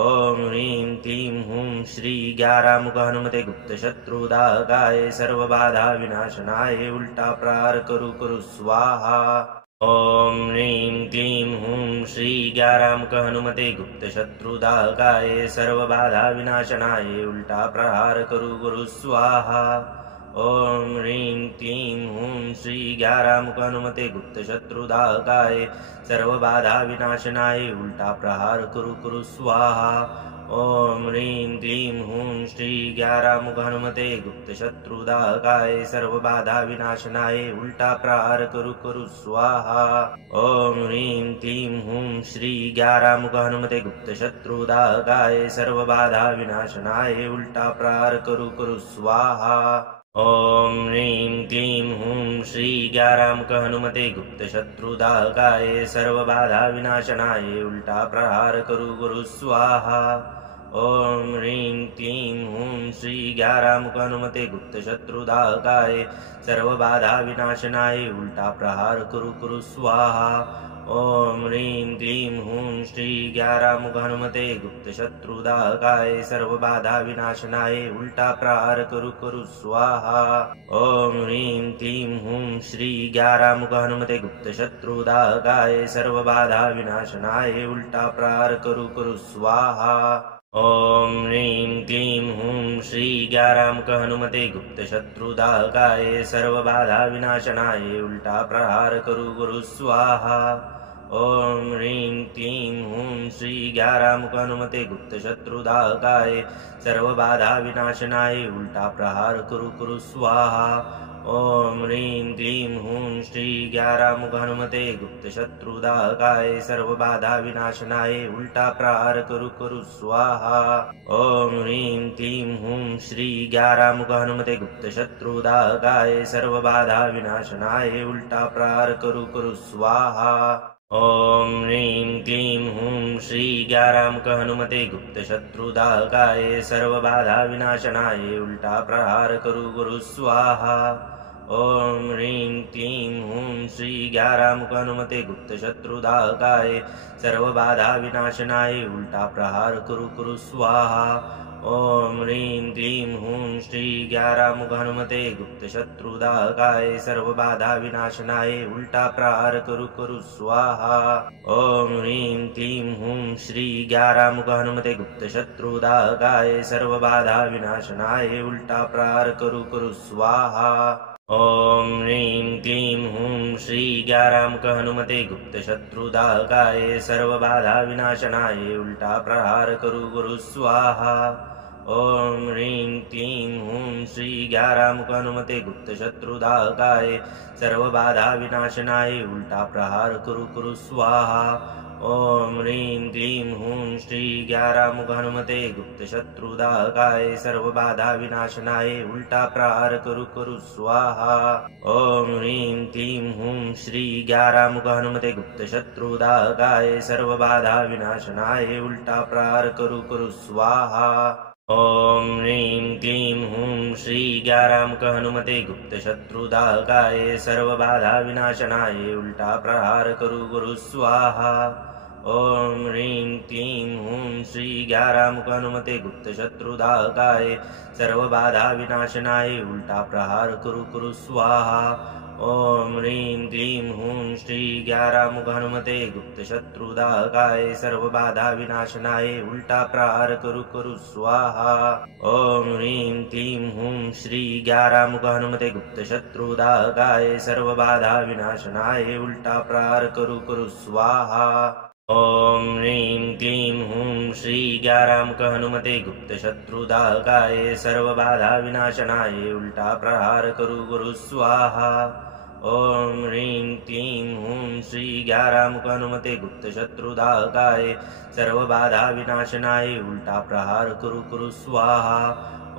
ॐ ह्रीं क्लीं हूं श्री ग्यारामुख हनुमते गुप्त शत्रुदाहकाय सर्वबाधा विनाशनाय उल्टा प्रहार कुरु कुरु स्वाहा। ॐ ह्रीं क्लीं हूं श्री ग्यारामुख हनुमते गुप्त शत्रुदाहकाय सर्वबाधा विनाशनाय उल्टा प्रहार कुरु कुरु स्वाहा। ॐ ह्रीं क्लीं हूं श्री ग्यारामुख हनुमते गुप्त शत्रुदाहकाय सर्वबाधा विनाशनाय उल्टा प्रहार कुरु कुरु स्वाहा। ॐ ह्रीं क्लीं हूं श्री ग्यारामुख हनुमते गुप्त शत्रुदाहकाय सर्वबाधा विनाशनाय उल्टा प्रहार कुरु कुरु स्वाहा। ॐ ह्रीं क्लीं हूं श्री ग्यारामुख हनुमते गुप्त शत्रुदाहकाय सर्वबाधा विनाशनाय उल्टा प्रहार कुरु कुरु स्वाहा। ॐ ह्रीं क्लीं हूं श्री ग्यारामुख हनुमते गुप्त शत्रुदाहकाय सर्वबाधा विनाशनाय उल्टा प्रहार कुरु कुरु स्वाहा। ॐ ह्रीं क्लीं हूं श्री ग्यारामुख हनुमते गुप्त शत्रुदाहकाय सर्वबाधा विनाशनाय उल्टा प्रहार कुरु कुरु स्वाहा। ॐ ह्रीं क्लीं हूं श्री ग्यारामुख हनुमते गुप्त शत्रुदाहकाय सर्वबाधा विनाशनाय उल्टा प्रहार कुरु कुरु स्वाहा। ॐ ह्रीं क्लीं हूं श्री ग्यारामुख हनुमते गुप्त शत्रुदाहकाय सर्वबाधा विनाशनाय उल्टा प्रहार कुरु कुरु स्वाहा। ॐ ह्रीं क्लीं हूं श्री ग्यारामुख हनुमते गुप्त शत्रुदाहकाय सर्वबाधा विनाशनाय उल्टा प्रहार कुरु कुरु स्वाहा। ॐ ह्रीं क्लीं हूं श्री ग्यारामुख हनुमते गुप्त शत्रुदाहकाय सर्वबाधा विनाशनाय उल्टा प्रहार कुरु कुरु स्वाहा। ॐ ह्रीं क्लीं हूं श्री ग्यारामुख हनुमते गुप्त शत्रुदाहकाय सर्वबाधा विनाशनाय उल्टा प्रहार कुरु कुरु स्वाहा। ॐ ह्रीं क्लीं हूं श्री ग्यारामुख हनुमते गुप्त शत्रुदाहकाय सर्वबाधा विनाशनाय उल्टा प्रहार कुरु कुरु स्वाहा। ॐ ह्रीं क्लीं हूं श्री ग्यारामुख हनुमते गुप्त शत्रुदाहकाय सर्वबाधा विनाशनाय उल्टा प्रहार कुरु कुरु स्वाहा। ॐ ह्रीं क्लीं हूं श्री ग्यारामुख हनुमते गुप्त शत्रुदाहकाय सर्वबाधा विनाशनाय उल्टा प्रहार कुरु कुरु स्वाहा। ॐ ह्रीं क्लीं हूं श्री ग्यारामुख हनुमते गुप्त शत्रुदाहकाय सर्वबाधा विनाशनाय उल्टा प्रहार कुरु कुरु स्वाहा। ॐ ह्रीं क्लीं हूं श्री ग्यारामुख हनुमते गुप्त शत्रुदाहकाय सर्वबाधा विनाशनाय उल्टा प्रहार कुरु कुरु स्वाहा। ॐ ह्रीं क्लीं हूं श्री ग्यारामुख हनुमते गुप्त शत्रुदाहकाय सर्वबाधा विनाशनाय उल्टा प्रहार कुरु कुरु स्वाहा। ॐ ह्रीं क्लीं हूं श्री ग्यारामुख हनुमते गुप्त शत्रुदाहकाय सर्वबाधा विनाशनाय उल्टा प्रहार कुरु कुरु स्वाहा। ॐ ह्रीं क्लीं हूं श्री ग्यारामुख हनुमते गुप्त शत्रुदाहकाय सर्वबाधा विनाशनाय उल्टा प्रहार कुरु कुरु स्वाहा। ॐ ह्रीं क्लीं हूं श्री ग्यारामुख हनुमते गुप्त शत्रुदाहकाय सर्वबाधा विनाशनाय उल्टा प्रहार कुरु कुरु स्वाहा। ॐ ह्रीं क्लीं हूं श्री ग्यारामुख हनुमते गुप्त शत्रुदाहकाय सर्वबाधा विनाशनाय उल्टा प्रहार कुरु कुरु स्वाहा। ॐ ह्रीं क्लीं हूं श्री ग्यारामुख हनुमते गुप्त शत्रुदाहकाय सर्वबाधा विनाशनाय उल्टा प्रहार कुरु कुरु स्वाहा। ॐ ह्रीं क्लीं हूं श्री ग्यारामुख हनुमते गुप्त शत्रुदाहकाय सर्वबाधा विनाशनाय उल्टा प्रहार कुरु कुरु स्वाहा। ॐ ह्रीं क्लीं हूं श्री ग्यारामुख हनुमते गुप्त शत्रुदाहकाय सर्वबाधा विनाशनाय उल्टा प्रहार कुरु कुरु स्वाहा। ॐ ह्रीं क्लीं हूं श्री ग्यारामुख हनुमते गुप्त शत्रुदाहकाय सर्वबाधा विनाशनाय उल्टा प्रहार कुरु कुरु स्वाहा। ॐ ह्रीं क्लीं हूं श्री ग्यारामुख हनुमते गुप्त शत्रुदाहकाय सर्वबाधा विनाशनाय उल्टा प्रहार कुरु कुरु स्वाहा।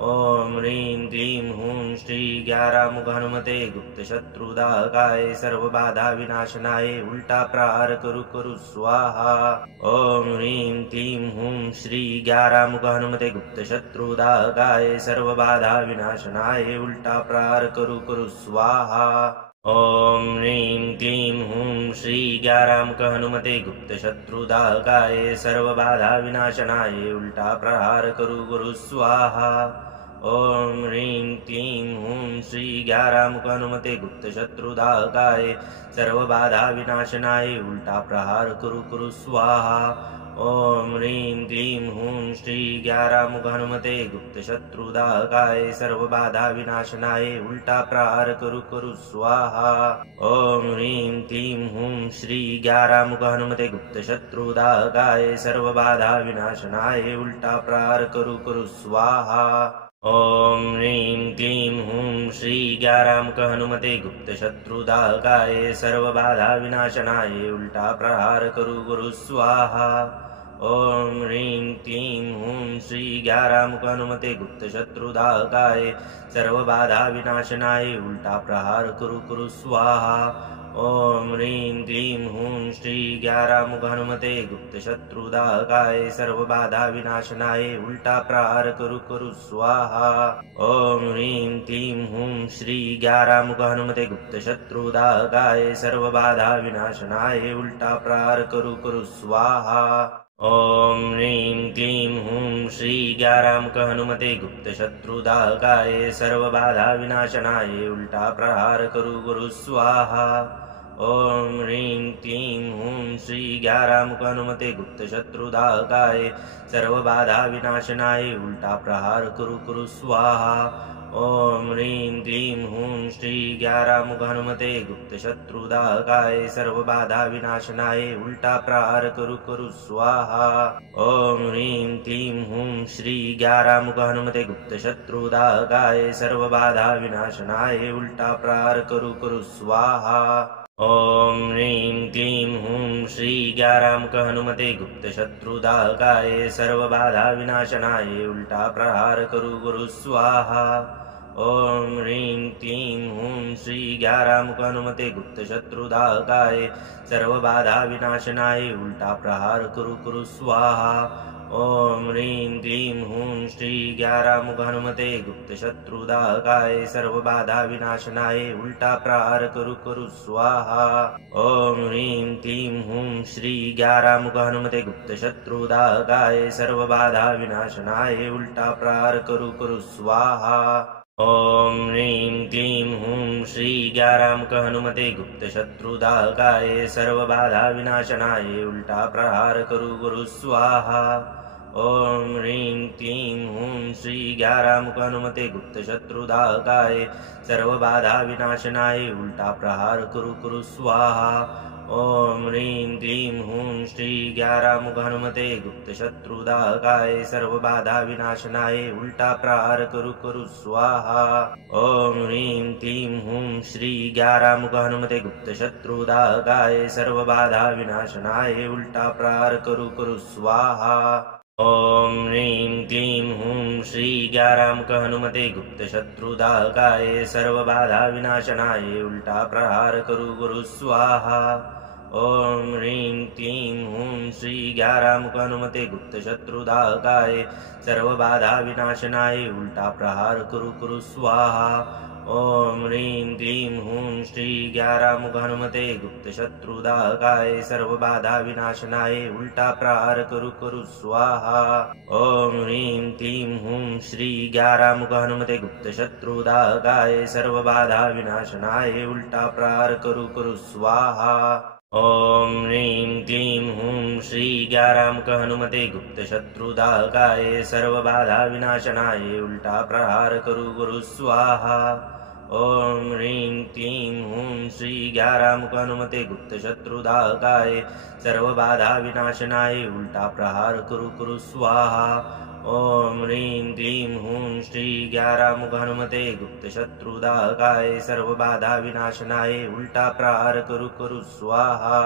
ॐ ह्रीं क्लीं हूं श्री ग्यारामुख हनुमते गुप्त शत्रुदाहकाय सर्वबाधा विनाशनाय उल्टा प्रहार कुरु कुरु स्वाहा। ॐ ह्रीं क्लीं हूं श्री ग्यारामुख हनुमते गुप्त शत्रुदाहकाय सर्वबाधा विनाशनाय उल्टा प्रहार कुरु कुरु स्वाहा। ॐ ह्रीं क्लीं हूं श्री ग्यारामुख हनुमते गुप्त शत्रुदाहकाय सर्वबाधा विनाशनाय उल्टा प्रहार कुरु कुरु स्वाहा। ॐ ह्रीं क्लीं हूं श्री ग्यारामुख हनुमते गुप्त शत्रुदाहकाय सर्वबाधा विनाशनाय उल्टा प्रहार कुरु कुरु स्वाहा। ॐ ह्रीं क्लीं हूं श्री ग्यारामुख हनुमते गुप्त शत्रुदाहकाय सर्वबाधा विनाशनाय उल्टा प्रहार कुरु कुरु स्वाहा। ॐ ह्रीं क्लीं हूं श्री ग्यारामुख हनुमते गुप्त शत्रुदाहकाय सर्वबाधा विनाशनाय उल्टा प्रहार कुरु कुरु स्वाहा। ॐ ह्रीं क्लीं हूं श्री ग्यारामुख हनुमते गुप्त शत्रुदाहकाय सर्वबाधा विनाशनाय उल्टा प्रहार कुरु कुरु स्वाहा। ॐ ह्रीं क्लीं हूं श्री ग्यारामुख हनुमते गुप्त शत्रुदाहकाय सर्वबाधा विनाशनाय उल्टा प्रहार कुरु कुरु स्वाहा। ॐ ह्रीं क्लीं हूं श्री ग्यारामुख हनुमते गुप्त शत्रुदाहकाय सर्वबाधा विनाशनाय उल्टा प्रहार कुरु कुरु स्वाहा। ॐ ह्रीं क्लीं हूं श्री ग्यारामुख हनुमते गुप्त शत्रुदाहकाय सर्वबाधा विनाशनाय उल्टा प्रहार कुरु कुरु स्वाहा। ॐ ह्रीं क्लीं हूं श्री ग्यारामुख हनुमते गुप्त शत्रुदाहकाय सर्वबाधा विनाशनाय उल्टा प्रहार कुरु कुरु स्वाहा। ॐ ह्रीं क्लीं हूं श्री ग्यारामुख हनुमते गुप्त शत्रुदाहकाय सर्वबाधा विनाशनाय उल्टा प्रहार कुरु कुरु स्वाहा। ॐ ह्रीं क्लीं हूं श्री ग्यारामुख हनुमते गुप्त शत्रुदाहकाय सर्वबाधा विनाशनाय उल्टा प्रहार कुरु कुरु स्वाहा। ॐ ह्रीं क्लीं हूं श्री ग्यारामुख हनुमते गुप्त शत्रुदाहकाय सर्वबाधा विनाशनाय उल्टा प्रहार कुरु कुरु स्वाहा। ॐ ह्रीं क्लीं हूं श्री ग्यारामुख हनुमते गुप्त शत्रुदाहकाय सर्वबाधा विनाशनाय उल्टा प्रहार कुरु कुरु स्वाहा। ॐ ह्रीं क्लीं हूं श्री ग्यारामुख हनुमते गुप्त शत्रुदाहकाय सर्वबाधा विनाशनाय उल्टा प्रहार कुरु कुरु स्वाहा। ॐ ह्रीं क्लीं हूं श्री ग्यारामुख हनुमते गुप्त शत्रुदाहकाय सर्वबाधा विनाशनाय उल्टा प्रहार कुरु कुरु स्वाहा। ॐ ह्रीं क्लीं हूं श्री ग्यारामुख हनुमते गुप्त शत्रुदाहकाय सर्वबाधा विनाशनाय उल्टा प्रहार कुरु कुरु स्वाहा। ॐ ह्रीं क्लीं हूं श्री ग्यारामुख हनुमते गुप्त शत्रुदाहकाय सर्वबाधा विनाशनाय उल्टा प्रहार कुरु कुरु स्वाहा। ॐ ह्रीं क्लीं हूं श्री ग्यारामुख हनुमते गुप्त शत्रुदाहकाय सर्वबाधा विनाशनाय उल्टा प्रहार कुरु कुरु स्वाहा। ॐ ह्रीं क्लीं हूं श्री ग्यारामुख हनुमते गुप्त शत्रुदाहकाय सर्वबाधा विनाशनाय उल्टा प्रहार कुरु कुरु स्वाहा। ॐ ह्रीं क्लीं हूं श्री ग्यारामुख हनुमते गुप्त शत्रुदाहकाय सर्वबाधा विनाशनाय उल्टा प्रहार कुरु कुरु स्वाहा। ॐ ह्रीं क्लीं हूं श्री ग्यारामुख हनुमते गुप्त शत्रुदाहकाय सर्वबाधा विनाशनाय उल्टा प्रहार कुरु कुरु स्वाहा। ॐ ह्रीं क्लीं हूं श्री ग्यारामुख हनुमते गुप्त शत्रुदाहकाय सर्वबाधा विनाशनाय उल्टा प्रहार कुरु कुरु स्वाहा। ॐ ह्रीं क्लीं हूं श्री ग्यारामुख हनुमते गुप्त शत्रुदाहकाय सर्वबाधा विनाशनाय उल्टा प्रहार कुरु कुरु स्वाहा। ॐ ह्रीं क्लीं हूं श्री ग्यारामुख हनुमते गुप्त शत्रुदाहकाय सर्वबाधा विनाशनाय उल्टा प्रहार कुरु कुरु स्वाहा। ॐ ह्रीं क्लीं हूं श्री ग्यारामुख हनुमते गुप्त शत्रुदाहकाय सर्वबाधा विनाशनाय उल्टा प्रहार कुरु कुरु स्वाहा। ॐ ह्रीं क्लीं हूं श्री ग्यारामुख हनुमते गुप्त शत्रुदाहकाय सर्वबाधा विनाशनाय उल्टा प्रहार कुरु कुरु स्वाहा। ॐ ह्रीं क्लीं हूं श्री ग्यारामुख हनुमते गुप्त शत्रुदाहकाय सर्वबाधा विनाशनाय उल्टा प्रहार करू स्वाहा।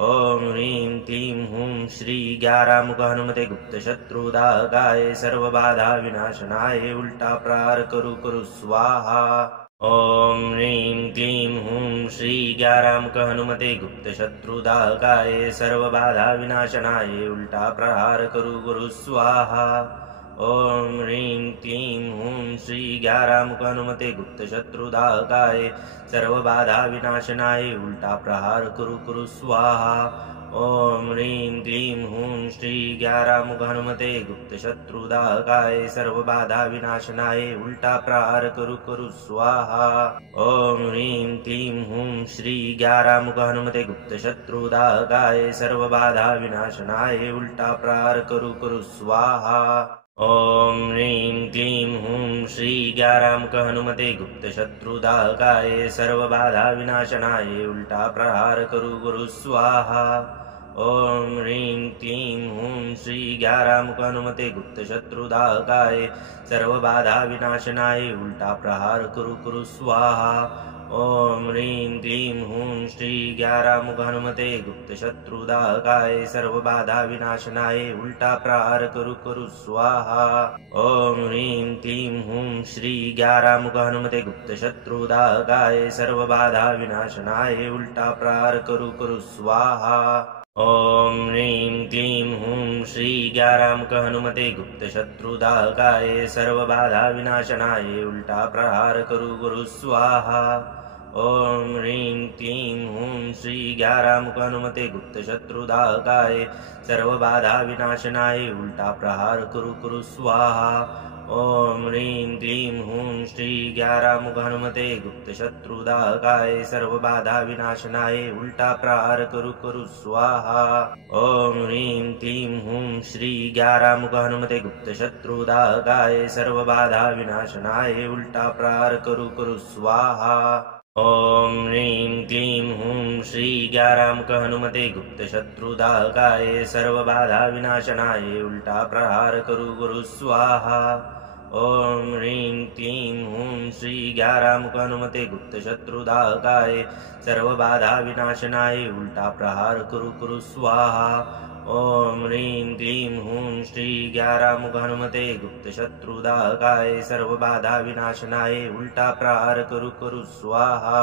ॐ ह्रीं क्लीं हूं श्री ग्यारामुख हनुमते गुप्त शत्रुदाहकाय सर्वबाधा विनाशनाय उल्टा प्रहार करू स्वाहा। ॐ ह्रीं क्लीं हूं श्री ग्यारामुख हनुमते गुप्त शत्रुदाहकाय सर्वबाधा विनाशनाय उल्टा प्रहार करू स्वाहा। ॐ ह्रीं क्लीं हूं श्री ग्यारामुख हनुमते गुप्त शत्रुदाहकाय सर्वबाधा विनाशनाय उल्टा प्रहार करू स्वाहा। ॐ ह्रीं क्लीं हूं श्री ग्यारामुख हनुमते गुप्त शत्रुदाहकाय सर्वबाधा विनाशनाय उल्टा प्रहार करू स्वाहा। ॐ ह्रीं क्लीं हूं श्री ग्यारामुख हनुमते गुप्त शत्रुदाहकाय सर्वबाधा विनाशनाय उल्टा प्रहार करू स्वाहा। ॐ ह्रीं क्लीं हूं श्री ग्यारामुख हनुमते गुप्त शत्रुदाहकाय सर्वबाधा विनाशनाय उल्टा प्रहार करू स्वाहा। ॐ ह्रीं क्लीं हूं श्री ग्यारामुख हनुमते गुप्त शत्रुदाहकाय सर्वबाधा विनाशनाय उल्टा प्रहार करू स्वाहा। ॐ ह्रीं क्लीं हूं श्री ग्यारामुख हनुमते गुप्त शत्रुदाहकाय सर्वबाधा विनाशनाय उल्टा प्रहार करू स्वाहा। ॐ ह्रीं क्लीं हूं श्री ग्यारामुख हनुमते गुप्त शत्रुदाहकाय सर्वबाधा विनाशनाय उल्टा प्रहार करू स्वाहा। ॐ ह्रीं क्लीं हूं श्री ग्यारामुख हनुमते गुप्त शत्रुदाहकाय सर्वबाधा विनाशनाय उल्टा प्रहार करू स्वाहा। ॐ ह्रीं क्लीं हूं श्री ग्यारामुख हनुमते गुप्त शत्रुदाहकाय सर्वबाधा विनाशनाय उल्टा प्रहार करू स्वाहा। ॐ ह्रीं क्लीं हूं श्री ग्यारामुख हनुमते गुप्त शत्रुदाहकाय सर्वबाधा विनाशनाय उल्टा प्रहार करू स्वाहा। ॐ ह्रीं क्लीं हूं श्री ग्यारामुख हनुमते गुप्त शत्रुदाहकाय सर्वबाधा विनाशनाय उल्टा प्रहार करू स्वाहा। ॐ ह्रीं क्लीं हूं श्री ग्यारामुख हनुमते गुप्त शत्रुदाहकाय सर्वबाधा विनाशनाय उल्टा प्रहार करू स्वाहा। ॐ ह्रीं क्लीं हूं श्री ग्यारामुख हनुमते गुप्त शत्रुदाहकाय सर्वबाधा विनाशनाय उल्टा प्रहार करू स्वाहा। ॐ ह्रीं क्लीं हूं श्री ग्यारामुख हनुमते गुप्त शत्रुदाहकाय सर्वबाधा विनाशनाय उल्टा प्रहार करू स्वाहा।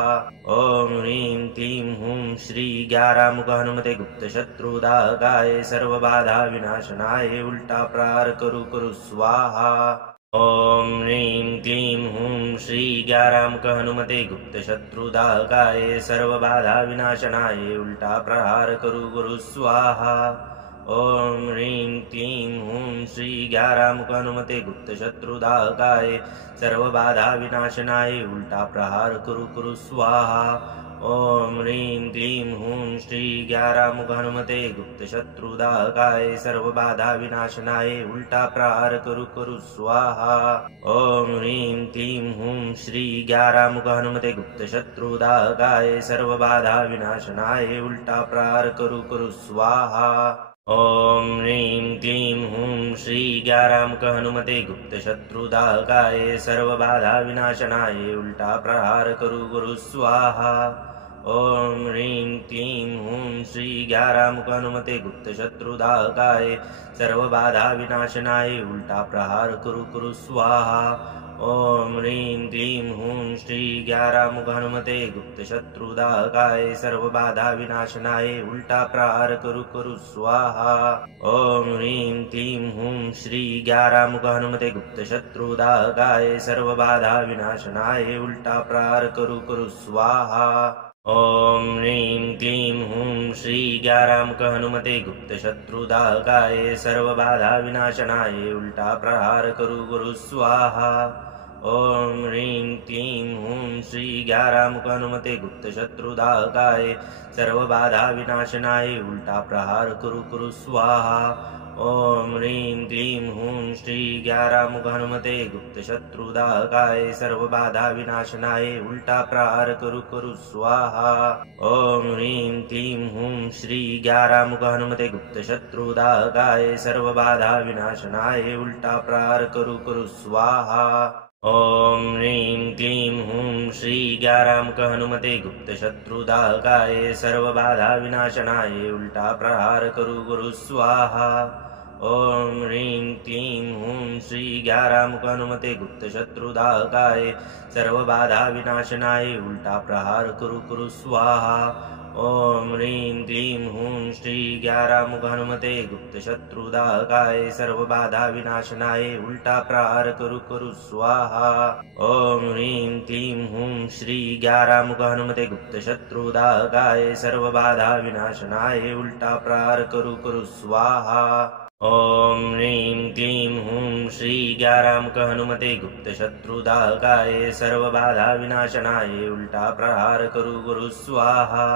ॐ ह्रीं क्लीं हूं श्री ग्यारामुख हनुमते गुप्त शत्रुदाहकाय सर्वबाधा विनाशनाय उल्टा प्रहार करू स्वाहा। ॐ ह्रीं क्लीं हूं श्री ग्यारामुख हनुमते गुप्त शत्रुदाहकाय सर्वबाधा विनाशनाय उल्टा प्रहार करू स्वाहा। ॐ ह्रीं क्लीं हूं श्री ग्यारामुख हनुमते गुप्त शत्रुदाहकाय सर्वबाधा विनाशनाय उल्टा प्रहार करू स्वाहा। ॐ ह्रीं क्लीं हूं श्री ग्यारामुख हनुमते गुप्त शत्रुदाहकाय सर्वबाधा विनाशनाय उल्टा प्रहार करू स्वाहा। ॐ ह्रीं क्लीं हूं श्री ग्यारामुख हनुमते गुप्त शत्रुदाहकाय सर्वबाधा विनाशनाय उल्टा प्रहार करू स्वाहा। ॐ ह्रीं क्लीं हूं श्री ग्यारामुख हनुमते गुप्त शत्रुदाहकाय सर्वबाधा विनाशनाय उल्टा प्रहार करू स्वाहा। ॐ ह्रीं क्लीं हूं श्री ग्यारामुख हनुमते गुप्त शत्रुदाहकाय सर्वबाधा विनाशनाय उल्टा प्रहार करू स्वाहा। ॐ ह्रीं क्लीं हूं श्री ग्यारामुख हनुमते गुप्त शत्रुदाहकाय सर्वबाधा विनाशनाय उल्टा प्रहार करू स्वाहा। ॐ ह्रीं क्लीं हूं श्री ग्यारामुख हनुमते गुप्त शत्रुदाहकाय सर्वबाधा विनाशनाय उल्टा प्रहार करू स्वाहा। ॐ ह्रीं क्लीं हूं श्री ग्यारामुख हनुमते गुप्त शत्रुदाहकाय सर्वबाधा विनाशनाय उल्टा प्रहार करू स्वाहा। ॐ ह्रीं क्लीं हूं श्री ग्यारामुख हनुमते गुप्त शत्रुदाहकाय सर्वबाधा विनाशनाय उल्टा प्रहार करू स्वाहा। ॐ ह्रीं क्लीं हूं श्री ग्यारामुख हनुमते गुप्तशत्रुदाहकाय सर्वबाधा विनाशनाय उल्टा प्रहार करू स्वाहा। ॐ ह्रीं क्लीं हूं श्री ग्यारामुख हनुमते गुप्तशत्रुदाहकाय सर्वबाधा विनाशनाय उल्टा प्रहार करू स्वाहा। ॐ ह्रीं क्लीं हूं श्री ग्यारामुख हनुमते गुप्तशत्रुदाहकाय सर्वबाधा विनाशनाय उल्टा प्रहार करू स्वाहा। ॐ ह्रीं क्लीं हूं श्री ग्यारामुख हनुमते गुप्तशत्रुदाहकाय सर्वबाधा विनाशनाय उल्टा प्रहार करू स्वाहा। ॐ ह्रीं क्लीं हूं श्री ग्यारामुख हनुमते गुप्तशत्रुदाहकाय सर्वबाधा विनाशनाय उल्टा प्रहार करू स्वाहा। ॐ ह्रीं क्लीं हूं श्री ग्यारामुख हनुमते गुप्तशत्रुदाहकाय सर्वबाधा विनाशनाय उल्टा प्रहार करू स्वाहा। ॐ ह्रीं क्लीं हूं श्री ग्यारामुख हनुमते गुप्तशत्रुदाहकाय सर्वबाधा विनाशनाय उल्टा प्रहार करू स्वाहा।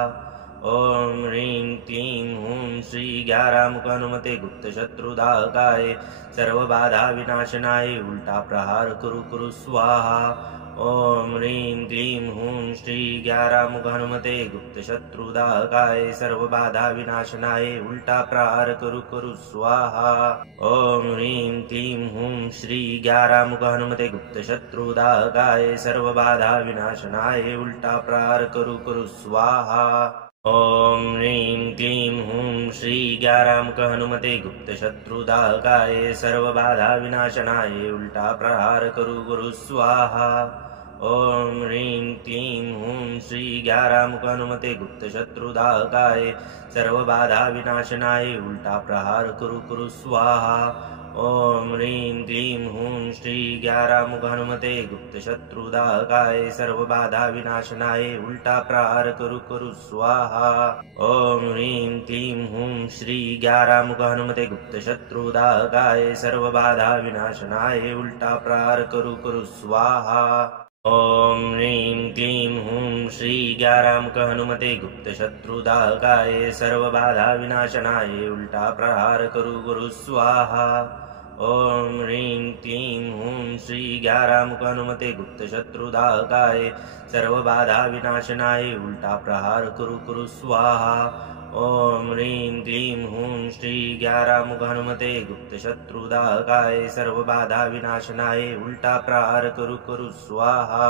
ॐ ह्रीं क्लीं हूं श्री ग्यारामुख हनुमते गुप्तशत्रुदाहकाय सर्वबाधा विनाशनाय उल्टा प्रहार करू स्वाहा। ॐ ह्रीं क्लीं हूं श्री ग्यारामुख हनुमते गुप्तशत्रुदाहकाय सर्वबाधा विनाशनाय उल्टा प्रहार करू स्वाहा। ॐ ह्रीं क्लीं हूं श्री ग्यारामुख हनुमते गुप्तशत्रुदाहकाय सर्वबाधा विनाशनाय उल्टा प्रहार करू स्वाहा। ॐ ह्रीं क्लीं हूं श्री ग्यारामुख हनुमते गुप्तशत्रुदाहकाय सर्वबाधा विनाशनाय उल्टा प्रहार करू स्वाहा। ॐ ह्रीं क्लीं हूं श्री ग्यारामुख हनुमते गुप्तशत्रुदाहकाय सर्वबाधा विनाशनाय उल्टा प्रहार करू स्वाहा। ॐ ह्रीं क्लीं हूं श्री ग्यारामुख हनुमते गुप्तशत्रुदाहकाय सर्वबाधा विनाशनाय उल्टा प्रहार करू स्वाहा। ॐ ह्रीं क्लीं हूं श्री ग्यारामुख हनुमते गुप्तशत्रुदाहकाय सर्वबाधा विनाशनाय उल्टा प्रहार करू स्वाहा। ॐ ह्रीं क्लीं हूं श्री ग्यारामुख हनुमते गुप्तशत्रुदाहकाय सर्वबाधा विनाशनाय उल्टा प्रहार करू स्वाहा। ॐ ह्रीं क्लीं हूं श्री ग्यारामुख हनुमते गुप्तशत्रुदाहकाय सर्वबाधा विनाशनाय उल्टा प्रहार करू स्वाहा। ॐ ह्रीं क्लीं हूं श्री ग्यारामुख हनुमते गुप्तशत्रुदाहकाय सर्वबाधा विनाशनाय उल्टा प्रहार करू स्वाहा।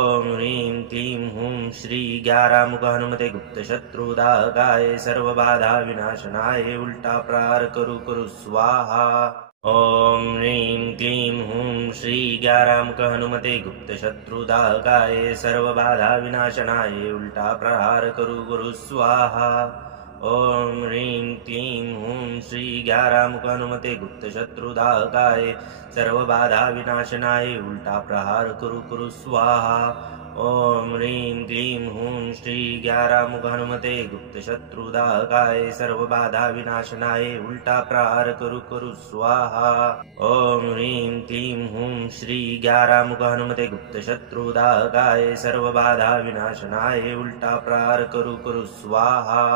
ॐ ह्रीं क्लीं हूं श्री ग्यारामुख हनुमते गुप्तशत्रुदाहकाय सर्वबाधा विनाशनाय उल्टा प्रहार करू स्वाहा। ॐ ह्रीं क्लीं हूं श्री ग्यारामुख हनुमते गुप्तशत्रुदाहकाय सर्वबाधा विनाशनाय उल्टा प्रहार करू स्वाहा। ॐ ह्रीं क्लीं हूं श्री ग्यारामुख हनुमते गुप्तशत्रुदाहकाय सर्वबाधा विनाशनाय उल्टा प्रहार करू स्वाहा। ॐ ह्रीं क्लीं हूं श्री ग्यारामुख हनुमते गुप्तशत्रुदाहकाय सर्वबाधा विनाशनाय उल्टा प्रहार करू स्वाहा। ॐ ह्रीं क्लीं हूं श्री ग्यारामुख हनुमते गुप्तशत्रुदाहकाय सर्वबाधा विनाशनाय उल्टा प्रहार करू स्वाहा।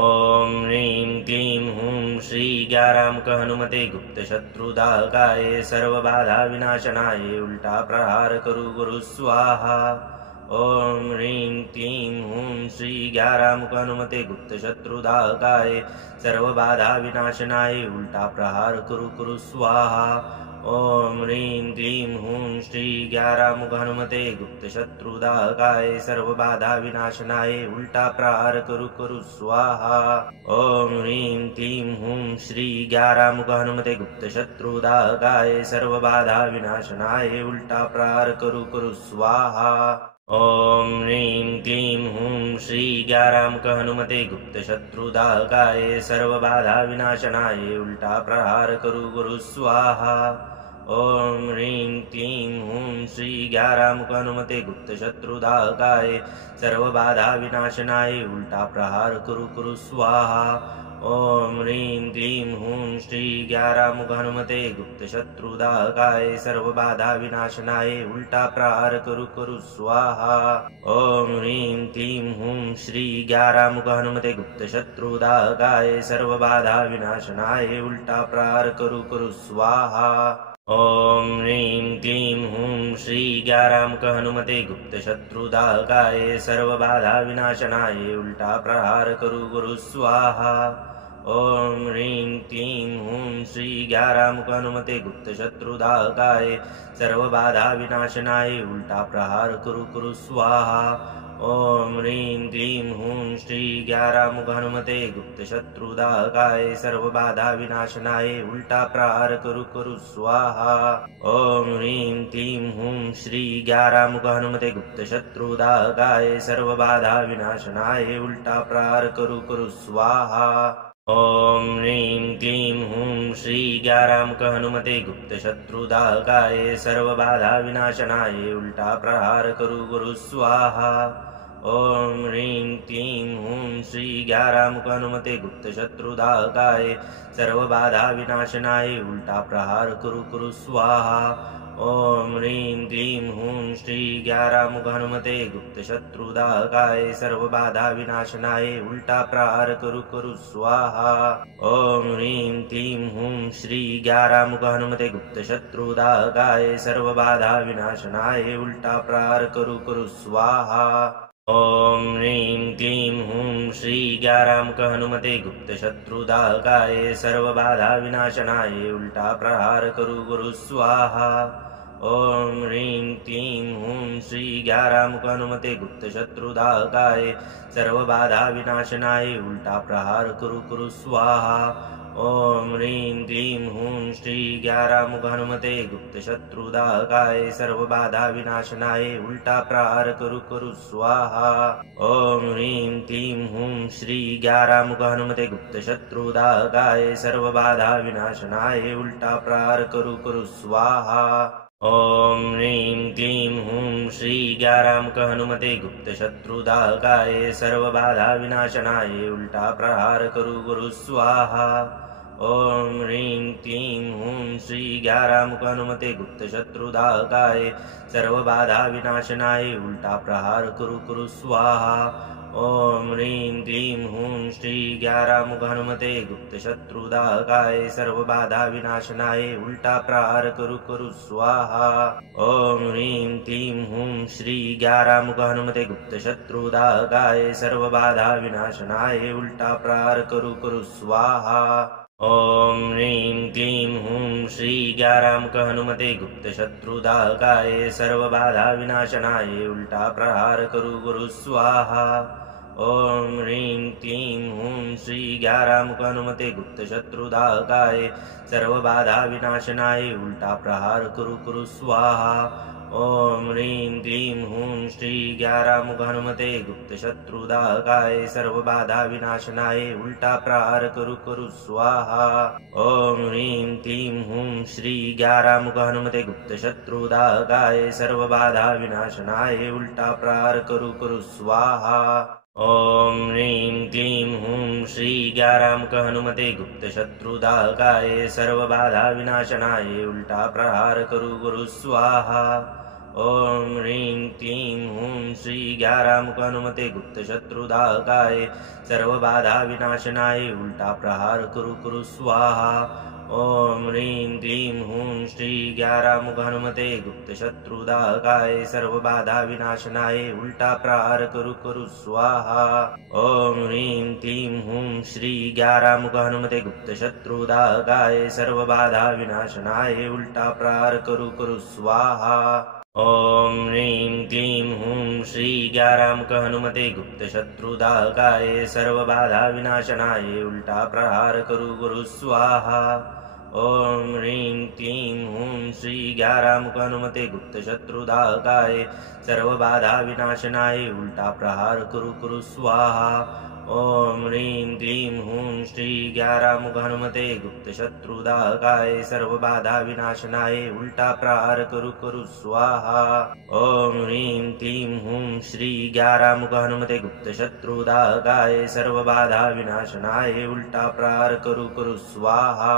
ॐ ह्रीं क्लीं हूं श्री ग्यारामुख हनुमते गुप्तशत्रुदाहकाय सर्वबाधा विनाशनाय उल्टा प्रहार करू स्वाहा। ॐ ह्रीं क्लीं हूं श्री ग्यारामुख हनुमते गुप्तशत्रुदाहकाय सर्वबाधा विनाशनाय उल्टा प्रहार करू स्वाहा। ॐ ह्रीं क्लीं हूं श्री ग्यारामुख हनुमते गुप्तशत्रुदाहकाय सर्वबाधा विनाशनाय उल्टा प्रहार करू स्वाहा। ॐ ह्रीं क्लीं हूं श्री ग्यारामुख हनुमते गुप्तशत्रुदाहकाय सर्वबाधा विनाशनाय उल्टा प्रहार करू स्वाहा। ॐ ह्रीं क्लीं हूं श्री ग्यारामुख हनुमते गुप्तशत्रुदाहकाय सर्वबाधा विनाशनाय उल्टा प्रहार करू स्वाहा। ॐ ह्रीं क्लीं हूं श्री ग्यारामुख हनुमते गुप्तशत्रुदाहकाय सर्वबाधा विनाशनाय उल्टा प्रहार करू स्वाहा। ॐ ह्रीं क्लीं हूं श्री ग्यारामुख हनुमते गुप्त शत्रुदाहकाय सर्वबाधा विनाशनाय उल्टा प्रहार करु करु स्वाहा। ॐ ह्रीं क्लीं हूं श्री ग्यारामुख हनुमते गुप्त शत्रुदाहकाय सर्वबाधा विनाशनाय उल्टा प्रहार करु करु स्वाहा। ॐ ह्रीं क्लीं हूं श्री ग्यारामुख हनुमते गुप्त शत्रुदाहकाय सर्वबाधा विनाशनाय उल्टा प्रहार करु करु स्वाहा। ॐ ह्रीं क्लीं हूं श्री ग्यारामुख हनुमते गुप्त शत्रुदाहकाय सर्वबाधा विनाशनाय उल्टा प्रहार करु करु स्वाहा। ॐ ह्रीं क्लीं हूं श्री ग्यारामुख हनुमते गुप्त शत्रुदाहकाय सर्वबाधा विनाशनाय उल्टा प्रहार करु करु स्वाहा। ॐ ह्रीं क्लीं हूं श्री ग्यारामुख हनुमते गुप्त शत्रुदाहकाय सर्वबाधा विनाशनाय उल्टा प्रहार करु करु स्वाहा। ॐ ह्रीं क्लीं हूं श्री ग्यारामुख हनुमते गुप्त शत्रुदाहकाय सर्वबाधा विनाशनाय उल्टा प्रहार करु करु स्वाहा। ॐ ह्रीं क्लीं हूं श्री ग्यारामुख हनुमते गुप्त शत्रुदाहकाय सर्वबाधा विनाशनाय उल्टा प्रहार करु करु स्वाहा। ॐ ह्रीं क्लीं हूं श्री ग्यारामुख हनुमते गुप्त शत्रुदाहकाय सर्वबाधा विनाशनाय उल्टा प्रहार करु करु स्वाहा। ॐ ह्रीं क्लीं हूं श्री ग्यारामुख हनुमते गुप्त शत्रुदाहकाय सर्वबाधा विनाशनाय उल्टा प्रहार करु करु स्वाहा। ॐ ह्रीं क्लीं हूं श्री ग्यारामुख हनुमते गुप्त शत्रुदाहकाय सर्वबाधा विनाशनाय उल्टा प्रहार करु करु स्वाहा। ॐ ह्रीं क्लीं हूं श्री ग्यारामुख हनुमते गुप्त शत्रुदाहकाय सर्वबाधा विनाशनाय उल्टा प्रहार करु करु स्वाहा। ॐ ह्रीं क्लीं हूं श्री ग्यारामुख हनुमते गुप्त शत्रुदाहकाय सर्वबाधा विनाशनाय उल्टा प्रहार करु करु स्वाहा। ॐ ह्रीं क्लीं हूं श्री ग्यारामुख हनुमते गुप्त शत्रुदाहकाय सर्वबाधा विनाशनाय उल्टा प्रहार करु करु स्वाहा। ॐ ह्रीं क्लीं हूं श्री ग्यारामुख हनुमते गुप्त शत्रुदाहकाय सर्वबाधा विनाशनाय उल्टा प्रहार करु करु स्वाहा। ॐ ह्रीं क्लीं हूं श्री ग्यारामुख हनुमते गुप्त शत्रुदाहकाय सर्वबाधा विनाशनाय उल्टा प्रहार करु करु स्वाहा। ॐ ह्रीं क्लीं हूं श्री ग्यारामुख हनुमते गुप्त शत्रुदाहकाय सर्वबाधा विनाशनाय उल्टा प्रहार करु करु स्वाहा। ॐ ह्रीं क्लीं हूं श्री ग्यारामुख हनुमते गुप्त शत्रुदाहकाय सर्वबाधा विनाशनाय उल्टा प्रहार करु करु स्वाहा। ॐ ह्रीं क्लीं हूं श्री ग्यारामुख हनुमते गुप्त शत्रुदाहकाय सर्वबाधा विनाशनाय उल्टा प्रहार करु करु स्वाहा। ॐ ह्रीं क्लीं हूं श्री ग्यारामुख हनुमते गुप्त शत्रुदाहकाय सर्वबाधा विनाशनाय उल्टा प्रहार करु करु स्वाहा। ॐ ह्रीं क्लीं हूं श्री ग्यारामुख हनुमते गुप्त शत्रुदाहकाय सर्वबाधा विनाशनाय उल्टा प्रहार करु करु स्वाहा। ॐ ह्रीं क्लीं हूं श्री ग्यारामुख हनुमते गुप्त शत्रुदाहकाय सर्वबाधा विनाशनाय उल्टा प्रहार करु करु स्वाहा। ॐ ह्रीं क्लीं हूं श्री ग्यारामुख हनुमते गुप्त शत्रुदाहकाय सर्वबाधा विनाशनाय उल्टा प्रहार करु करु स्वाहा। ॐ ह्रीं क्लीं हूं श्री ग्यारामुख हनुमते गुप्त शत्रुदाहकाय सर्वबाधा विनाशनाय उल्टा प्रहार करु करु स्वाहा। ॐ ह्रीं क्लीं हूं श्री ग्यारामुख हनुमते गुप्त शत्रुदाहकाय सर्वबाधा विनाशनाय उल्टा प्रहार करु करु स्वाहा। ॐ ह्रीं क्लीं हूं श्री ग्यारामुख हनुमते गुप्त शत्रुदाहकाय सर्वबाधा विनाशनाय उल्टा प्रहार करु करु स्वाहा। ॐ ह्रीं क्लीं हूं श्री ग्यारामुख हनुमते गुप्त शत्रुदाहकाय सर्वबाधा विनाशनाय उल्टा प्रहार करु करु स्वाहा। ॐ ह्रीं क्लीं हूं श्री ग्यारामुख हनुमते गुप्त शत्रुदाहकाय सर्वबाधा विनाशनाय उल्टा प्रहार करु करु स्वाहा। ॐ ह्रीं क्लीं हूं श्री ग्यारामुख हनुमते गुप्त शत्रुदाहकाय सर्वबाधा विनाशनाय उल्टा प्रहार करू करू स्वाहा। ॐ ह्रीं क्लीं हूं श्री ग्यारामुख हनुमते गुप्त शत्रुदाहकाय सर्वबाधा विनाशनाय उल्टा प्रहार करू करू स्वाहा।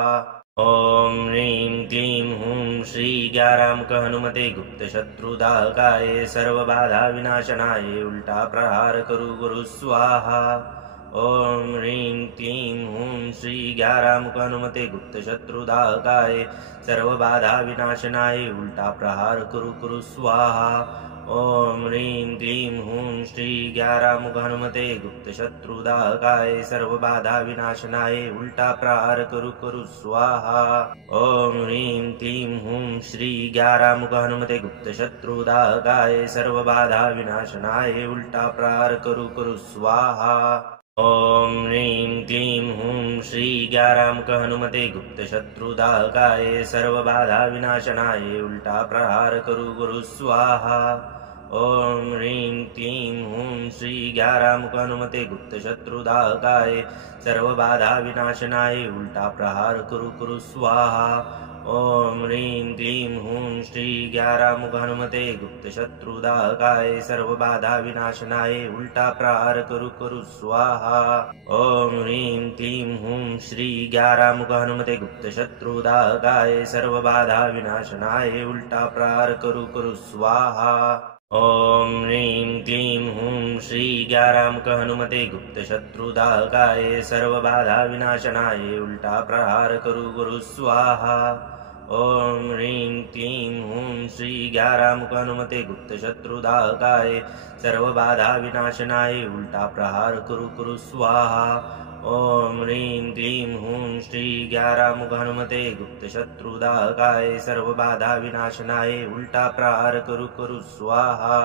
ॐ ह्रीं क्लीं हूं श्री ग्यारामुख हनुमते गुप्त शत्रुदाहकाय सर्वबाधा विनाशनाय उल्टा प्रहार करू करू स्वाहा। ॐ ह्रीं क्लीं हूं श्री ग्यारामुख हनुमते गुप्त शत्रुदाहकाय सर्वबाधा विनाशनाय उल्टा प्रहार करू करू स्वाहा। ॐ ह्रीं क्लीं हूं श्री ग्यारामुख हनुमते गुप्त शत्रुदाहकाय सर्वबाधा विनाशनाय उल्टा प्रहार करू करू स्वाहा। ॐ ह्रीं क्लीं हूं श्री ग्यारामुख हनुमते गुप्त शत्रुदाहकाय सर्वबाधा विनाशनाय उल्टा प्रहार करू करू स्वाहा। ॐ ह्रीं क्लीं हूं श्री ग्यारामुख हनुमते गुप्त शत्रुदाहकाय सर्वबाधा विनाशनाय उल्टा प्रहार करू करू स्वाहा। ॐ ह्रीं क्लीं हूं श्री ग्यारामुख हनुमते गुप्त शत्रुदाहकाय सर्वबाधा विनाशनाय उल्टा प्रहार करू करू स्वाहा। ॐ ह्रीं क्लीं हूं श्री ग्यारामुख हनुमते गुप्त शत्रुदाहकाय सर्वबाधा विनाशनाय उल्टा प्रहार करू करू स्वाहा। ॐ ह्रीं क्लीं हूं श्री ग्यारामुख हनुमते गुप्त शत्रुदाहकाय सर्वबाधा विनाशनाय उल्टा प्रहार करू करू स्वाहा। ॐ ह्रीं क्लीं हूं श्री ग्यारामुख हनुमते गुप्त शत्रुदाहकाय सर्वबाधा विनाशनाय उल्टा प्रहार करू करू स्वाहा। ॐ ह्रीं क्लीं हूं श्री ग्यारामुख हनुमते गुप्त शत्रुदाहकाय सर्वबाधा विनाशनाय उल्टा प्रहार करू करू स्वाहा। ॐ ह्रीं क्लीं हूं श्री ग्यारामुख हनुमते गुप्त शत्रुदाहकाय सर्वबाधा विनाशनाय उल्टा प्रहार करू करू स्वाहा।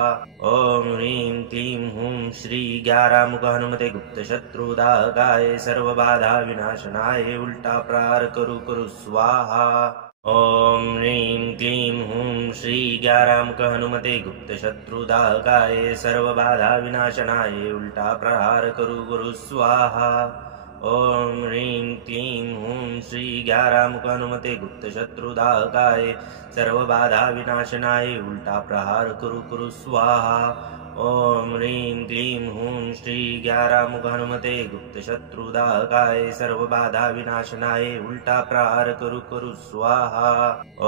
ॐ ह्रीं क्लीं हूं श्री ग्यारामुख हनुमते गुप्त शत्रुदाहकाय सर्वबाधा विनाशनाय उल्टा प्रहार करू करू स्वाहा। ॐ ह्रीं क्लीं हूं श्री ग्यारामुख हनुमते गुप्त शत्रुदाहकाय सर्वबाधा विनाशनाय उल्टा प्रहार करू करू स्वाहा। ॐ ह्रीं क्लीं हूं श्री ग्यारामुख हनुमते गुप्त शत्रुदाहकाय सर्वबाधा विनाशनाय उल्टा प्रहार करू करू स्वाहा। ॐ ह्रीं क्लीं हूं श्री ग्यारामुख हनुमते गुप्त शत्रुदाहकाय सर्वबाधा विनाशनाय उल्टा प्रहार करू करू स्वाहा।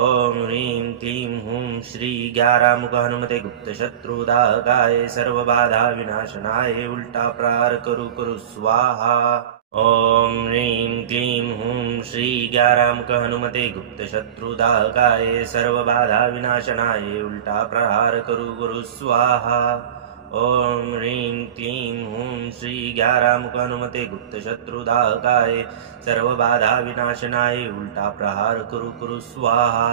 ॐ ह्रीं क्लीं हूं श्री ग्यारामुख हनुमते गुप्त शत्रुदाहकाय सर्वबाधा विनाशनाय उल्टा प्रहार करू करू स्वाहा। ॐ ह्रीं क्लीं हूं श्री ग्यारामुख हनुमते गुप्त शत्रुदाहकाय सर्वबाधा विनाशनाय उल्टा प्रहार करू करू स्वाहा। ॐ ह्रीं क्लीं हूं श्री ग्यारामुख हनुमते गुप्त शत्रुदाहकाय सर्वबाधा विनाशनाय उल्टा प्रहार करू करू स्वाहा।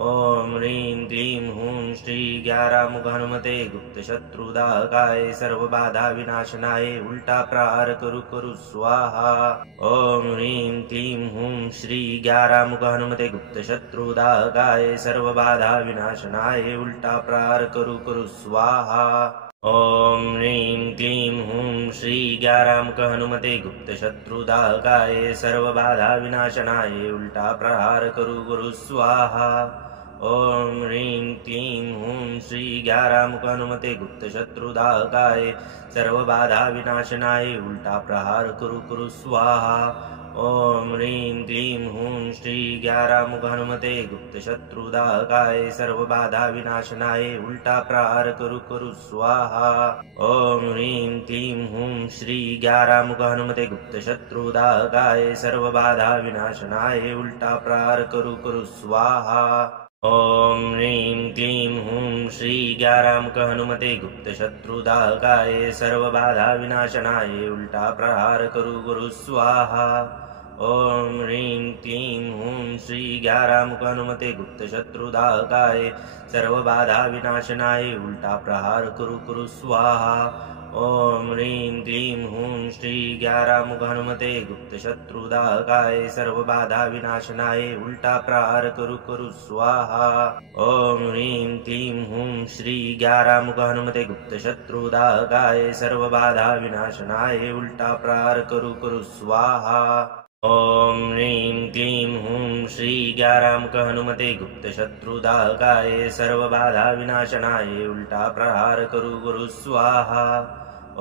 ॐ ह्रीं क्लीं हूं श्री ग्यारामुख हनुमते गुप्त शत्रुदाहकाय सर्वबाधा विनाशनाय उल्टा प्रहार करू करू स्वाहा। ॐ ह्रीं क्लीं हूं श्री ग्यारामुख हनुमते गुप्त शत्रुदाहकाय सर्वबाधा विनाशनाय उल्टा प्रहार करू करू स्वाहा। ॐ ह्रीं क्लीं हूं श्री ग्यारामुख हनुमते गुप्त शत्रुदाहकाय सर्वबाधा विनाशनाय उल्टा प्रहार करू करू स्वाहा। ॐ ह्रीं क्लीं हूं श्री ग्यारामुख हनुमते गुप्त शत्रुदाहकाय सर्वबाधा विनाशनाय उल्टा प्रहार करू करू स्वाहा। ॐ ह्रीं क्लीं हूं श्री ग्यारामुख हनुमते गुप्त शत्रुदाहकाय सर्वबाधा विनाशनाय उल्टा प्रहार करू करू स्वाहा। ॐ ह्रीं क्लीं हूं श्री ग्यारामुख हनुमते गुप्त शत्रुदाहकाय सर्वबाधा विनाशनाय उल्टा प्रहार करू करू स्वाहा। ॐ ह्रीं क्लीं हूं श्री ग्यारामुख हनुमते गुप्त शत्रुदाहकाय सर्वबाधा विनाशनाय उल्टा प्रहार करू करू स्वाहा। ॐ ह्रीं क्लीं हूं श्री ग्यारामुख हनुमते गुप्त शत्रुदाहकाय सर्वबाधा विनाशनाय उल्टा प्रहार कुरु कुरु स्वाहा। ॐ ह्रीं क्लीं हूं श्री ग्यारामुख हनुमते गुप्त शत्रुदाहकाय सर्वबाधा विनाशनाय उल्टा प्रहार कुरु कुरु स्वाहा। ॐ ह्रीं क्लीं हूं श्री ग्यारामुख हनुमते गुप्त शत्रुदाहकाय सर्वबाधा विनाशनाय उल्टा प्रहार कुरु कुरु स्वाहा। ॐ ह्रीं क्लीं हूं श्री ग्यारामुख हनुमते गुप्त शत्रुदाहकाय सर्वबाधा विनाशनाय उल्टा प्रहार कुरु कुरु स्वाहा।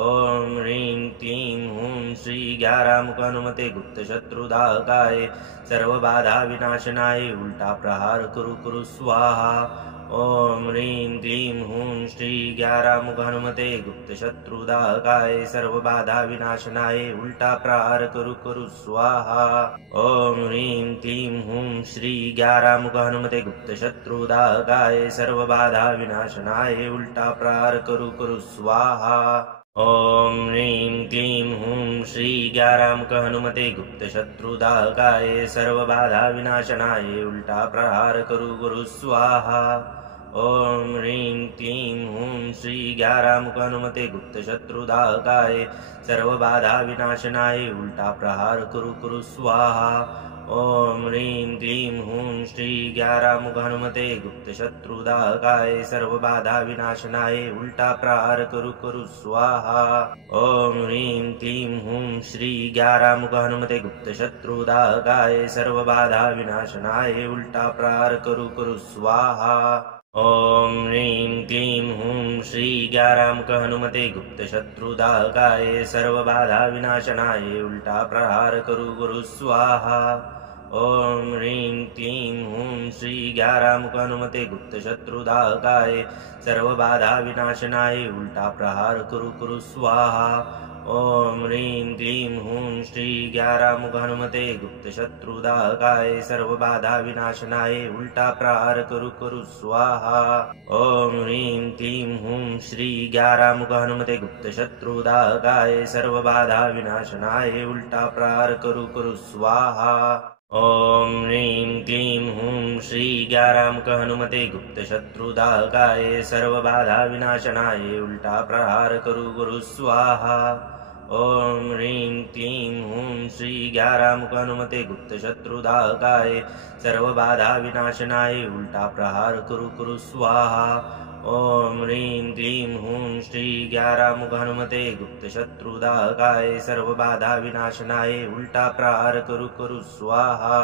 ॐ ह्रीं क्लीं हूं श्री ग्यारामुख हनुमते गुप्त शत्रुदाहकाय सर्वबाधा विनाशनाय उल्टा प्रहार कुरु कुरु स्वाहा। ॐ ह्रीं क्लीं हूं श्री ग्यारामुख हनुमते गुप्त शत्रुदाहकाय सर्वबाधा विनाशनाय उल्टा प्रहार कुरु कुरु स्वाहा। ॐ ह्रीं क्लीं हूं श्री ग्यारामुख हनुमते गुप्त शत्रुदाहकाय सर्वबाधा विनाशनाय उल्टा प्रहार कुरु कुरु स्वाहा। ॐ ह्रीं क्लीं हूं श्री ग्यारामुख हनुमते गुप्त शत्रुदाहकाय सर्वबाधा विनाशनाय उल्टा प्रहार कुरु कुरु स्वाहा। ॐ ह्रीं क्लीं हूं श्री ग्यारामुख हनुमते गुप्त शत्रुदाहकाय सर्वबाधा विनाशनाय उल्टा प्रहार कुरु कुरु स्वाहा। ॐ ह्रीं क्लीं हूं श्री ग्यारामुख हनुमते गुप्त शत्रुदाहकाय सर्वबाधा विनाशनाय उल्टा प्रहार कुरु कुरु स्वाहा। ॐ ह्रीं क्लीं हूं श्री ग्यारामुख हनुमते गुप्त शत्रुदाहकाय सर्वबाधा विनाशनाय उल्टा प्रहार कुरु कुरु स्वाहा। ॐ ह्रीं क्लीं हूं श्री ग्यारामुख हनुमते गुप्त शत्रुदाहकाय सर्वबाधा विनाशनाय उल्टा प्रहार कुरु कुरु स्वाहा। ॐ ह्रीं क्लीं हूं श्री ग्यारामुख हनुमते गुप्त शत्रुदाहकाय सर्वबाधा विनाशनाय उल्टा प्रहार कुरु कुरु स्वाहा। ॐ ह्रीं क्लीं हूं श्री ग्यारामुख हनुमते गुप्त शत्रुदाहकाय सर्वबाधा विनाशनाय उल्टा प्रहार कुरु कुरु स्वाहा। ॐ ह्रीं क्लीं हूं श्री ग्यारामुख हनुमते गुप्त शत्रुदाहकाय सर्वबाधा विनाशनाय उल्टा प्रहार कुरु कुरु स्वाहा। ॐ ह्रीं क्लीं हूं श्री ग्यारामुख हनुमते गुप्त शत्रुदाहकाय सर्वबाधा विनाशनाय उल्टा प्रहार कुरु कुरु स्वाहा। ॐ ह्रीं क्लीं हूं श्री ग्यारामुख हनुमते गुप्त शत्रुदाहकाय सर्वबाधा विनाशनाय उल्टा प्रहार कुरु कुरु स्वाहा। ॐ ह्रीं क्लीं हूं श्री ग्यारामुख हनुमते गुप्त शत्रुदाहकाय सर्वबाधा विनाशनाय उल्टा प्रहार कुरु कुरु स्वाहा।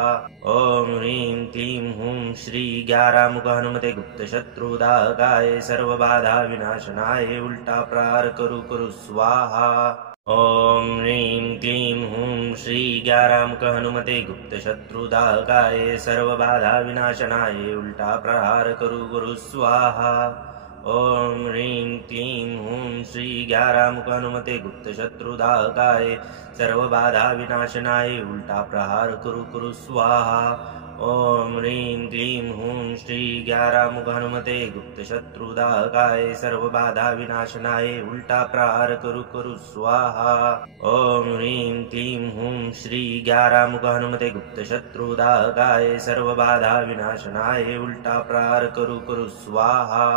ॐ ह्रीं क्लीं हूं श्री ग्यारामुख हनुमते गुप्त शत्रुदाहकाय सर्वबाधा विनाशनाय उल्टा प्रहार कुरु कुरु स्वाहा। ॐ ह्रीं क्लीं हूं श्री ग्यारामुख हनुमते गुप्त शत्रुदाहकाय सर्वबाधा विनाशनाय उल्टा प्रहार कुरु कुरु स्वाहा। ॐ ह्रीं क्लीं हूं श्री ग्यारामुख हनुमते गुप्त शत्रुदाहकाय सर्वबाधा विनाशनाय उल्टा प्रहार कुरु कुरु स्वाहा। ॐ ह्रीं क्लीं हूं श्री ग्यारामुख हनुमते गुप्त शत्रुदाहकाय सर्वबाधा विनाशनाय उल्टा प्रहार कुरु कुरु स्वाहा। ॐ ह्रीं क्लीं हूं श्री ग्यारामुख हनुमते गुप्त शत्रुदाहकाय सर्वबाधा विनाशनाय उल्टा प्रहार कुरु कुरु स्वाहा।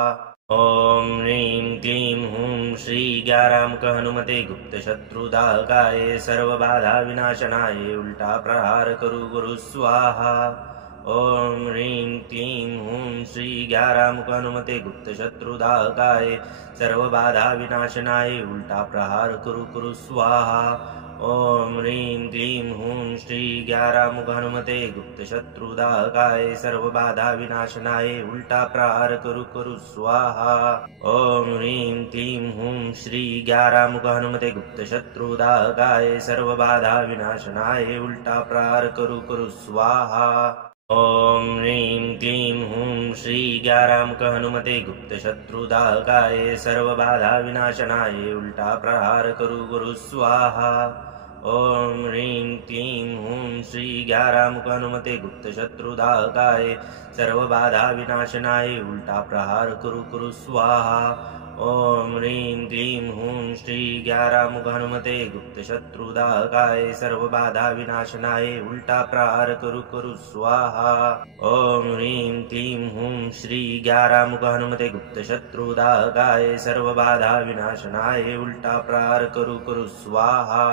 ॐ ह्रीं क्लीं हूं श्री ग्यारामुख हनुमते गुप्त शत्रुदाहकाय सर्वबाधा विनाशनाय उल्टा प्रहार कुरु कुरु स्वाहा। ॐ ह्रीं क्लीं हूं श्री ग्यारामुख हनुमते गुप्त शत्रुदाहकाय सर्वबाधा विनाशनाय उल्टा प्रहार कुरु कुरु स्वाहा। ॐ ह्रीं क्लीं हूं श्री ग्यारामुख हनुमते गुप्त शत्रुदाहकाय सर्वबाधा विनाशनाय उल्टा प्रहार कुरु कुरु स्वाहा। ॐ ह्रीं क्लीं हूं श्री ग्यारामुख हनुमते गुप्त शत्रुदाहकाय सर्वबाधा विनाशनाय उल्टा प्रहार कुरु कुरु स्वाहा। ॐ ह्रीं क्लीं हूं श्री ग्यारामुख हनुमते गुप्त शत्रुदाहकाय सर्वबाधा विनाशनाय उल्टा प्रहार कुरु कुरु स्वाहा। ॐ ह्रीं क्लीं हूं श्री ग्यारामुख हनुमते गुप्त शत्रुदाहकाय सर्वबाधा विनाशनाय उल्टा प्रहार कुरु कुरु स्वाहा। ॐ ह्रीं क्लीं हूं श्री ग्यारामुख हनुमते गुप्त शत्रुदाहकाय सर्वबाधा विनाशनाय उल्टा प्रहार कुरु कुरु स्वाहा। ॐ ह्रीं क्लीं हूं श्री ग्यारामुख हनुमते गुप्त शत्रुदाहकाय सर्वबाधा विनाशनाय उल्टा प्रहार कुरु कुरु स्वाहा।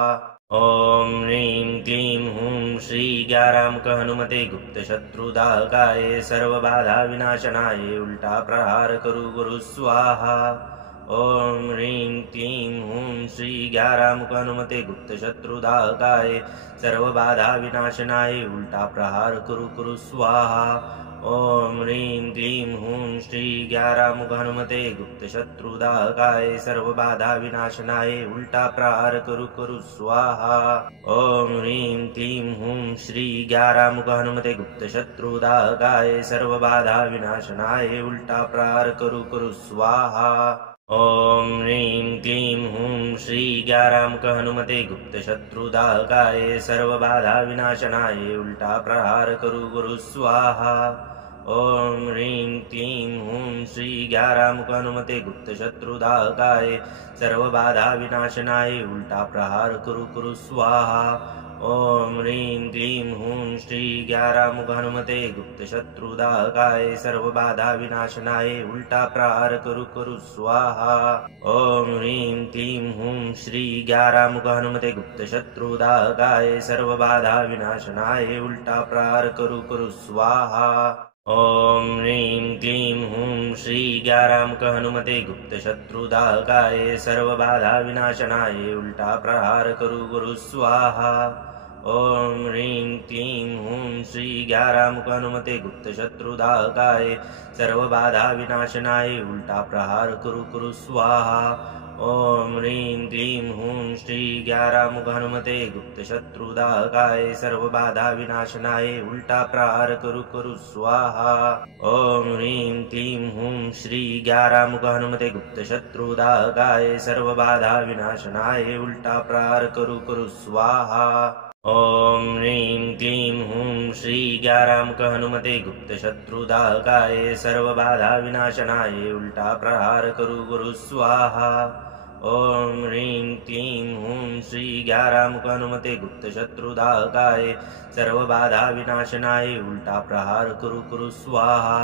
ॐ ह्रीं क्लीं हूं श्री ग्यारामुख हनुमते गुप्त शत्रुदाहकाय सर्वबाधा विनाशनाय उल्टा प्रहार कुरु कुरु स्वाहा। ॐ ह्रीं क्लीं हूं श्री ग्यारामुख हनुमते गुप्त शत्रुदाहकाय सर्वबाधा विनाशनाय उल्टा प्रहार कुरु कुरु स्वाहा। ॐ ह्रीं क्लीं हूं श्री ग्यारामुख हनुमते गुप्त शत्रुदाहकाय सर्वबाधा विनाशनाय उल्टा प्रहार कुरु कुरु स्वाहा। ॐ ह्रीं क्लीं हूं श्री ग्यारामुख हनुमते गुप्त शत्रुदाहकाय सर्वबाधा विनाशनाय उल्टा प्रहार कुरु कुरु स्वाहा। ॐ ह्रीं क्लीं हूं श्री ग्यारामुख हनुमते गुप्त शत्रुदाहकाय सर्वबाधा विनाशनाय उल्टा प्रहार कुरु कुरु स्वाहा। ॐ ह्रीं क्लीं हूं श्री ग्यारामुख हनुमते गुप्त शत्रुदाहकाय सर्वबाधा विनाशनाय उल्टा प्रहार कुरु कुरु स्वाहा। ॐ ह्रीं क्लीं हूं श्री ग्यारामुख हनुमते गुप्त शत्रुदाहकाय सर्वबाधा विनाशनाय उल्टा प्रहार कुरु कुरु स्वाहा। ॐ ह्रीं क्लीं हूं श्री ग्यारामुख हनुमते गुप्त शत्रुदाहकाय सर्वबाधा विनाशनाय उल्टा प्रहार कुरु कुरु स्वाहा। ॐ ह्रीं क्लीं हूं श्री ग्यारामुख हनुमते गुप्त शत्रुदाहकाय सर्वबाधा विनाशनाय उल्टा प्रहार कुरु कुरु स्वाहा। ॐ ह्रीं क्लीं हूं श्री ग्यारामुख हनुमते गुप्त शत्रुदाहकाय सर्वबाधा विनाशनाय उल्टा प्रहार कुरु कुरु स्वाहा। ॐ ह्रीं क्लीं हूं श्री ग्यारामुख हनुमते गुप्त शत्रुदाहकाय सर्वबाधा विनाशनाय उल्टा प्रहार कुरु कुरु स्वाहा। ॐ ह्रीं क्लीं हूं श्री ग्यारामुख हनुमते गुप्त शत्रुदाहकाय सर्वबाधा विनाशनाय उल्टा प्रहार कुरु कुरु स्वाहा। ॐ ह्रीं क्लीं हूं श्री ग्यारामुख हनुमते गुप्त शत्रुदाहकाय सर्वबाधा विनाशनाय उल्टा प्रहार कुरु कुरु स्वाहा। ॐ ह्रीं क्लीं हूं श्री ग्यारामुख हनुमते गुप्त शत्रुदाहकाय सर्वबाधा विनाशनाय उल्टा प्रहार कुरु कुरु स्वाहा।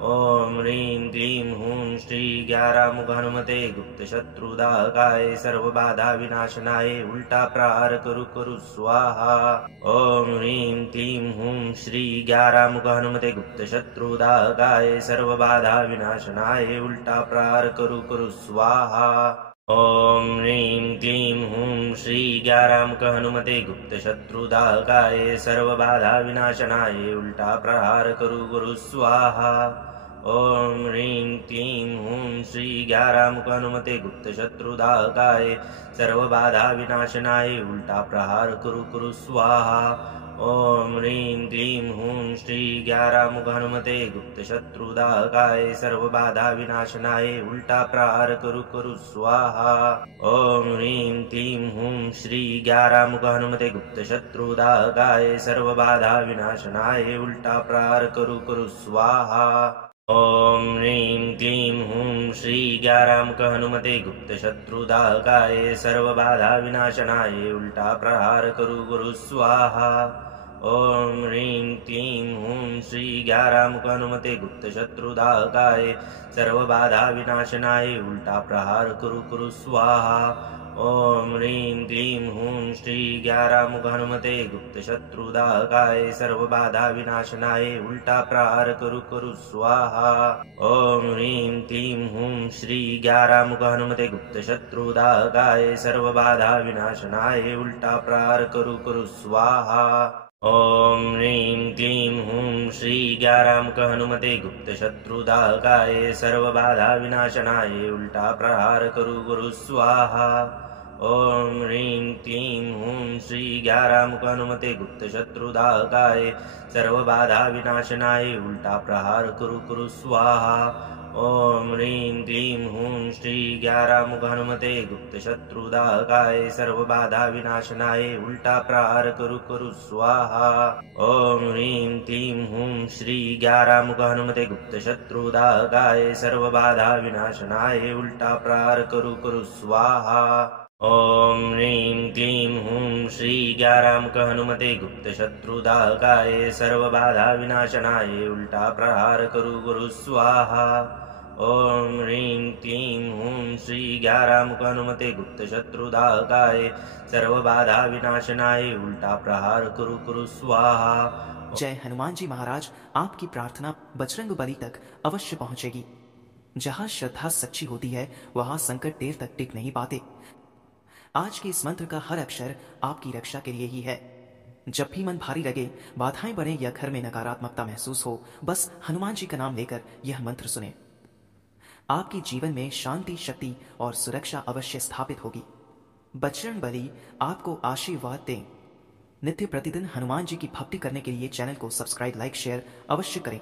ॐ ह्रीं क्लीं हूं श्री ग्यारामुख हनुमते गुप्त शत्रुदाहकाय सर्वबाधा विनाशनाय उल्टा प्रहार कुरु कुरु स्वाहा। ॐ ह्रीं क्लीं हूं श्री ग्यारामुख हनुमते गुप्त शत्रुदाहकाय सर्वबाधा विनाशनाय उल्टा प्रहार कुरु कुरु स्वाहा। ॐ ह्रीं क्लीं हूं श्री ग्यारामुख हनुमते गुप्त शत्रुदाहकाय सर्वबाधा विनाशनाय उल्टा प्रहार कुरु कुरु स्वाहा। ॐ ह्रीं क्लीं हूं श्री ग्यारामुख हनुमते गुप्त शत्रुदाहकाय सर्वबाधा विनाशनाय उल्टा प्रहार कुरु कुरु स्वाहा। ॐ ह्रीं क्लीं हूं श्री ग्यारामुख हनुमते गुप्त शत्रुदाहकाय सर्वबाधा विनाशनाय उल्टा प्रहार कुरु कुरु स्वाहा। ॐ ह्रीं क्लीं हूं श्री ग्यारामुख हनुमते गुप्त शत्रुदाहकाय सर्वबाधा विनाशनाय उल्टा प्रहार कुरु कुरु स्वाहा। ॐ ह्रीं क्लीं हूं श्री ग्यारामुख हनुमते गुप्त शत्रुदाहकाय सर्वबाधा विनाशनाय उल्टा प्रहार कुरु कुरु स्वाहा। ॐ ह्रीं क्लीं हूं श्री ग्यारामुख हनुमते गुप्त शत्रुदाहकाय सर्वबाधा विनाशनाय उल्टा प्रहार कुरु कुरु स्वाहा। ॐ ह्रीं क्लीं हूं श्री ग्यारामुख हनुमते गुप्त शत्रुदाहकाय सर्वबाधा विनाशनाय उल्टा प्रहार कुरु कुरु स्वाहा। ॐ ह्रीं क्लीं हूं श्री ग्यारामुख हनुमते गुप्त शत्रुदाहकाय सर्वबाधा विनाशनाय उल्टा प्रहार कुरु कुरु स्वाहा। ॐ ह्रीं क्लीं हूं श्री ग्यारामुख हनुमते गुप्त शत्रुदाहकाय सर्वबाधा विनाशनाय उल्टा प्रहार कुरु कुरु स्वाहा। ॐ ह्रीं क्लीं हूं श्री ग्यारामुख हनुमते गुप्त शत्रुदाहकाय सर्वबाधा विनाशनाय उल्टा प्रहार कुरु कुरु स्वाहा। ॐ ह्रीं क्लीं हूं श्री ग्यारामुख हनुमते गुप्त शत्रुदाहकाय सर्वबाधा विनाशनाय उल्टा प्रहार करु करु स्वाहा। ॐ ह्रीं क्लीं हूं श्री ग्यारामुख हनुमते गुप्त शत्रुदाहकाय सर्वबाधा विनाशनाय उल्टा प्रहार करु करु स्वाहा। ॐ ह्रीं क्लीं हूं श्री ग्यारामुख हनुमते गुप्त शत्रुदाहकाय सर्वबाधा विनाशनाय उल्टा प्रहार करु करु स्वाहा। ॐ ह्रीं क्लीं हूं श्री ग्यारामुख हनुमते गुप्त शत्रुदाहकाय सर्वबाधा विनाशनाय उल्टा प्रहार करु करु स्वाहा। जय हनुमान जी महाराज। आपकी प्रार्थना बजरंग बली तक अवश्य पहुंचेगी। जहां श्रद्धा सच्ची होती है वहां संकट देर तक टिक नहीं पाते। आज के इस मंत्र का हर अक्षर आपकी रक्षा के लिए ही है। जब भी मन भारी लगे, बाधाएं बढ़े या घर में नकारात्मकता महसूस हो, बस हनुमान जी का नाम लेकर यह मंत्र सुने। आपके जीवन में शांति, शक्ति और सुरक्षा अवश्य स्थापित होगी। बजरंग बली आपको आशीर्वाद दें। नित्य प्रतिदिन हनुमान जी की भक्ति करने के लिए चैनल को सब्सक्राइब, लाइक, शेयर अवश्य करें।